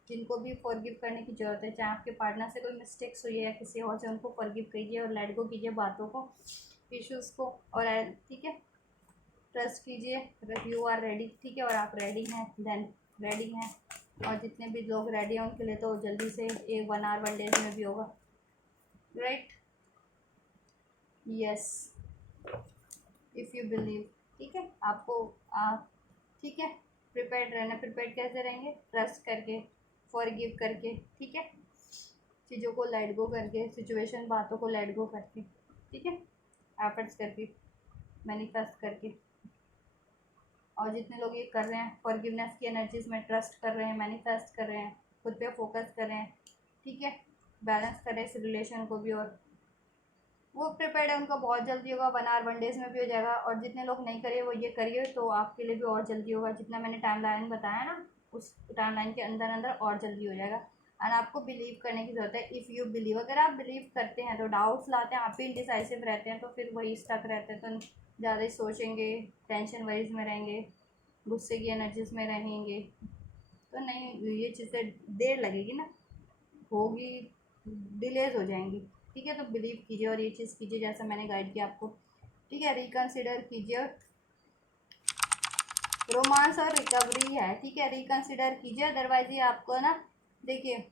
जिनको भी फॉरगिव करने की ज़रूरत है, चाहे आपके पार्टनर से कोई मिस्टेक्स हुई है या किसी और से, उनको फॉरगिव कीजिए और लेट गो कीजिए बातों को, इश्यूज़ को, और ठीक है, ट्रस्ट कीजिए, यू आर रेडी, ठीक है, और आप रेडी हैं, देन रेडी हैं। और जितने भी लोग रेडी हैं उनके लिए तो जल्दी से 1 आवर 1 डेज में भी होगा, right. Yes, if you believe, ठीक है, आपको आप, ठीक है, प्रिपेयर्ड रहना। प्रिपेयर्ड कैसे रहेंगे? ट्रस्ट करके, फॉरगिव करके, ठीक है, चीज़ों को लेट गो करके, सिचुएशन बातों को लेट गो करके, ठीक है, एफर्ट्स करके, मैनिफेस्ट करके। और जितने लोग ये कर रहे हैं, फॉरगिवनेस की एनर्जीज में ट्रस्ट कर रहे हैं, मैनिफेस्ट कर रहे हैं, खुद पे फोकस कर रहे हैं, ठीक है, बैलेंस कर रहे हैं इस रिलेशन को भी, और वो प्रिपेयर्ड है उनका बहुत जल्दी होगा, 1 आवर 1 डेज में भी हो जाएगा। और जितने लोग नहीं करिए वो ये करिए, तो आपके लिए भी और जल्दी होगा, जितना मैंने टाइम लाइन बताया ना, उस टाइम लाइन के अंदर अंदर और जल्दी हो जाएगा। एंड आपको बिलीव करने की ज़रूरत है, इफ़ यू बिलीव, अगर आप बिलीव करते हैं तो डाउट्स लाते हैं, आप भी इंडिसाइसिव रहते हैं, तो फिर वही स्टक रहते हैं, तो ज़्यादा ही सोचेंगे, टेंशन वरीज में रहेंगे, गुस्से की एनर्जीज में रहेंगे, तो नहीं, ये चीज़ें देर लगेगी ना, होगी, डिलेज हो जाएंगी, ठीक है। तो बिलीव कीजिए और ये चीज़ कीजिए जैसा मैंने गाइड किया आपको, ठीक है। रिकन्सिडर कीजिए, रोमांस और रिकवरी है, ठीक है, रिकन्सिडर कीजिए, अदरवाइज ये आपको ना, देखिए,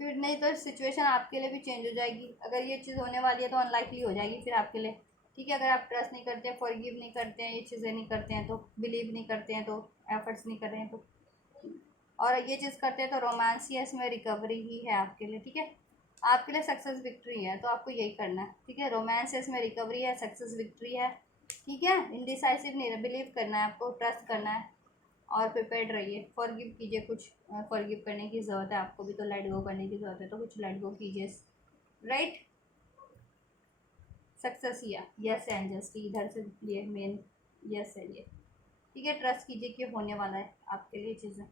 फिर नहीं तो सिचुएशन आपके लिए भी चेंज हो जाएगी। अगर ये चीज़ होने वाली है तो अनलाइकली हो जाएगी फिर आपके लिए, ठीक है। अगर आप ट्रस्ट नहीं करते हैं, फॉरगिव नहीं करते हैं, ये चीज़ें नहीं करते हैं, तो बिलीव नहीं करते हैं, तो एफर्ट्स नहीं कर रहे हैं, तो और ये चीज़ करते हैं तो रोमांस ही है, इसमें रिकवरी ही है आपके लिए, ठीक है। आपके लिए सक्सेस विक्ट्री है, तो आपको यही करना है, ठीक है। रोमांस है, इसमें रिकवरी है, सक्सेस विक्ट्री है, ठीक है। इनडिसाइसिव नहीं, बिलीव करना है आपको, ट्रस्ट करना है, और प्रिपेयर्ड रहिए, फॉरगिव कीजिए, कुछ फॉरगिव करने की ज़रूरत है आपको भी, तो लेट गो करने की ज़रूरत है, तो कुछ लेट गो कीजिए, राइट। सक्सेस ही है, यस है, एंजल्स की इधर से ये मेन यस है ये, ठीक है। ट्रस्ट कीजिए कि होने वाला है आपके लिए चीज़ें,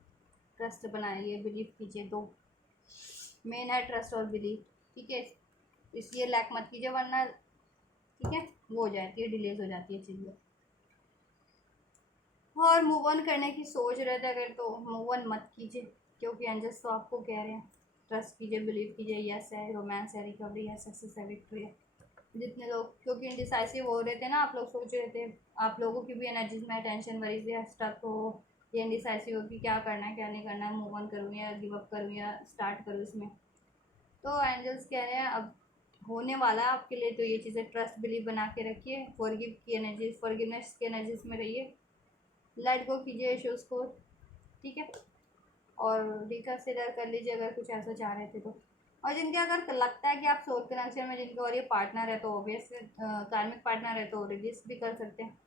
ट्रस्ट बनाइए, बिलीव कीजिए, तो मेन है ट्रस्ट और बिलीव, ठीक है, इसलिए लैक मत कीजिए वरना ठीक है वो हो जाती है, डिलेज हो जाती है चीज़ें। और मूव ऑन करने की सोच रहे थे अगर तो मूव ऑन मत कीजिए, क्योंकि एंजल्स तो आपको कह रहे हैं ट्रस्ट कीजिए, बिलीव कीजिए, यस है, रोमांस है, रिकवरी है, सक्सेस है, विक्ट्री है। जितने लोग क्योंकि इनडिसाइसिव हो रहे थे ना, आप लोग सोच रहे थे, आप लोगों की भी एनर्जीज में टेंशन वरी से स्टक हो, ये इनडिसाइसिव हो कि क्या करना है क्या नहीं करना है, मूव ऑन करूँ या गिव अप करूँ या स्टार्ट करूँ इसमें। तो एंजल्स कह रहे हैं अब होने वाला है आपके लिए, तो ये चीज़ें ट्रस्ट बिलीव बना के रखिए, फॉरगिव की एनर्जीज, फॉरगिवनेस की एनर्जीज में रहिए, लेट गो कीजिए इश्यूज़ को, ठीक है, और रिकन्सिडर कर लीजिए अगर कुछ ऐसा चाह रहे थे तो। और जिनके अगर लगता है कि आप सोल कनेक्शन में जिनके और ये पार्टनर है तो ऑब्वियस कार्मिक पार्टनर है तो रिलीज भी कर सकते हैं।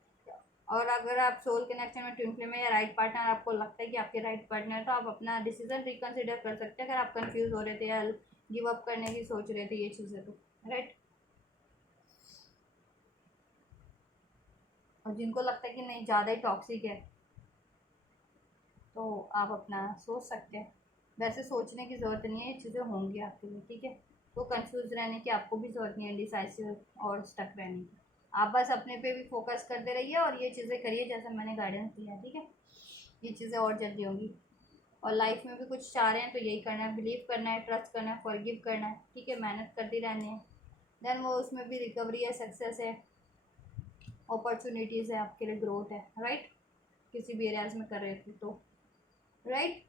और अगर आप सोल कनेक्शन में ट्विन फ्लेम में या राइट पार्टनर आपको लगता है कि आपके राइट पार्टनर है तो आप अपना डिसीजन रिकन्सिडर कर सकते हैं अगर आप कंफ्यूज हो रहे थे या गिव अप करने की सोच रहे थे ये चीज़ें तो, राइट। और जिनको लगता है कि नहीं ज़्यादा ही टॉक्सिक है तो आप अपना सोच सकते हैं, वैसे सोचने की ज़रूरत नहीं है, ये चीज़ें होंगी आपके लिए, ठीक है। तो कंफ्यूज रहने की आपको भी ज़रूरत नहीं है, डिसाइसिव और स्टक रहने की, आप बस अपने पे भी फोकस करते रहिए और ये चीज़ें करिए जैसा मैंने गाइडेंस दिया, ठीक है, ये चीज़ें और जल्दी होंगी। और लाइफ में भी कुछ चाह रहे हैं तो यही करना है, बिलीव करना है, ट्रस्ट करना है, फॉरगिव करना है, ठीक है, मेहनत करती रहनी है, देन वो उसमें भी रिकवरी है, सक्सेस है, अपॉर्चुनिटीज़ है आपके लिए, ग्रोथ है, राइट, किसी भी एरियाज में कर रहे थे तो, राइट,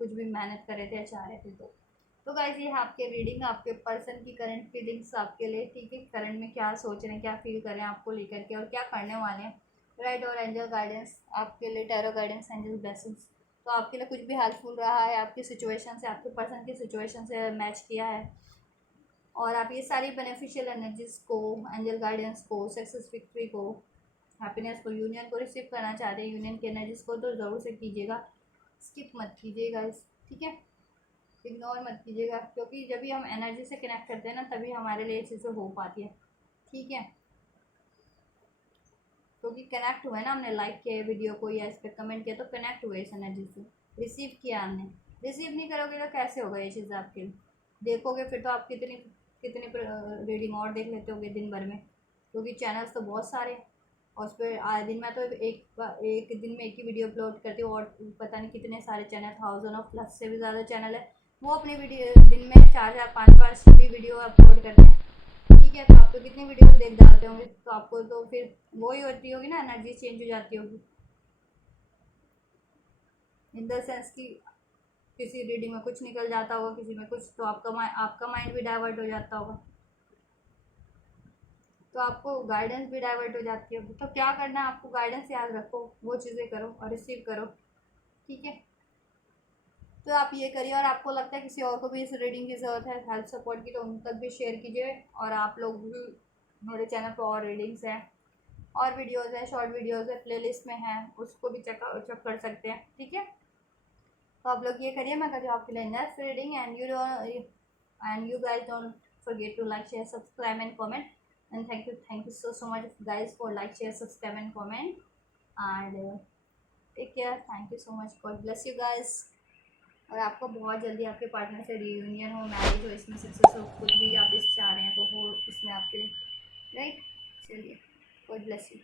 कुछ भी मेहनत कर रहे थे या चाह रहे थे तो गाइस ये है आपके रीडिंग, आपके पर्सन की करंट फीलिंग्स आपके लिए, ठीक है, करंट में क्या सोच रहे हैं, क्या फील कर रहे हैं आपको लेकर के और क्या करने वाले हैं, राइट। और एंजल गाइडेंस आपके लिए, टैरो गाइडेंस, एंजल ब्लेसिंग्स तो आपके लिए कुछ भी हेल्पफुल रहा है, आपकी सिचुएशन से, आपके पर्सन की सिचुएशन से मैच किया है, और आप ये सारी बेनिफिशियल एनर्जीज को, एंजल गाइडेंस को, सक्सेस विक्ट्री को, हैप्पीनेस को, यूनियन को रिसीव करना चाहते हैं, यूनियन की एनर्जीज को तो ज़रूर से कीजिएगा, स्किप मत कीजिएगा इस, ठीक है, इग्नोर मत कीजिएगा, क्योंकि जब भी हम एनर्जी से कनेक्ट करते हैं ना तभी हमारे लिए चीज़ें हो पाती है, ठीक है। क्योंकि कनेक्ट हुए ना, हमने लाइक किया वीडियो को या इस पर कमेंट किया तो कनेक्ट हुए इस एनर्जी से, रिसीव किया हमने, रिसीव नहीं करोगे तो कैसे होगा ये चीज़ आपके लिए, देखोगे फिर तो आप कितनी कितनी रीडिंग और देख लेते होगे दिन भर में, क्योंकि चैनल्स तो बहुत सारे हैं और उस पर आए दिन में तो एक दिन में एक ही वीडियो अपलोड करती हूँ, और पता नहीं कितने सारे चैनल, 1000+ से भी ज़्यादा चैनल है, वो अपनी वीडियो दिन में 4 4 5 5 भी वीडियो अपलोड करते हैं, ठीक है, तो आप तो कितनी वीडियो देख डालते होंगे तो आपको तो फिर वही होती होगी ना, एनर्जी चेंज हो जाती होगी, इन द सेंस कि किसी रीडिंग में कुछ निकल जाता होगा, किसी में कुछ, तो आपका माइंड भी डाइवर्ट हो जाता होगा, तो आपको गाइडेंस भी डाइवर्ट हो जाती होगी, तो क्या करना है आपको, गाइडेंस याद रखो, वो चीज़ें करो और रिसीव करो, ठीक है। तो आप ये करिए, और आपको लगता है किसी और को भी इस रीडिंग की ज़रूरत है, हेल्प सपोर्ट की, तो उन तक भी शेयर कीजिए, और आप लोग भी, मेरे चैनल पर और रीडिंग्स हैं और वीडियोज़ हैं, शॉर्ट वीडियोज़ है, प्लेलिस्ट में है, उसको भी चेक कर सकते हैं, ठीक है। तो आप लोग ये करिए, मैं कर रही हूँ आपके लिए next reading, and you guys don't forget to like, share, subscribe and comment, and thank you so much guys for like, share, subscribe and comment, and take care, thank you so much, God bless you guys, और आपको बहुत जल्दी आपके partner से reunion हो, marriage हो, इसमें success हो, कुछ भी आप इस चाह रहे हैं तो हो इसमें आपके लिए, राइट। चलिए, गॉड ब्लेस यू।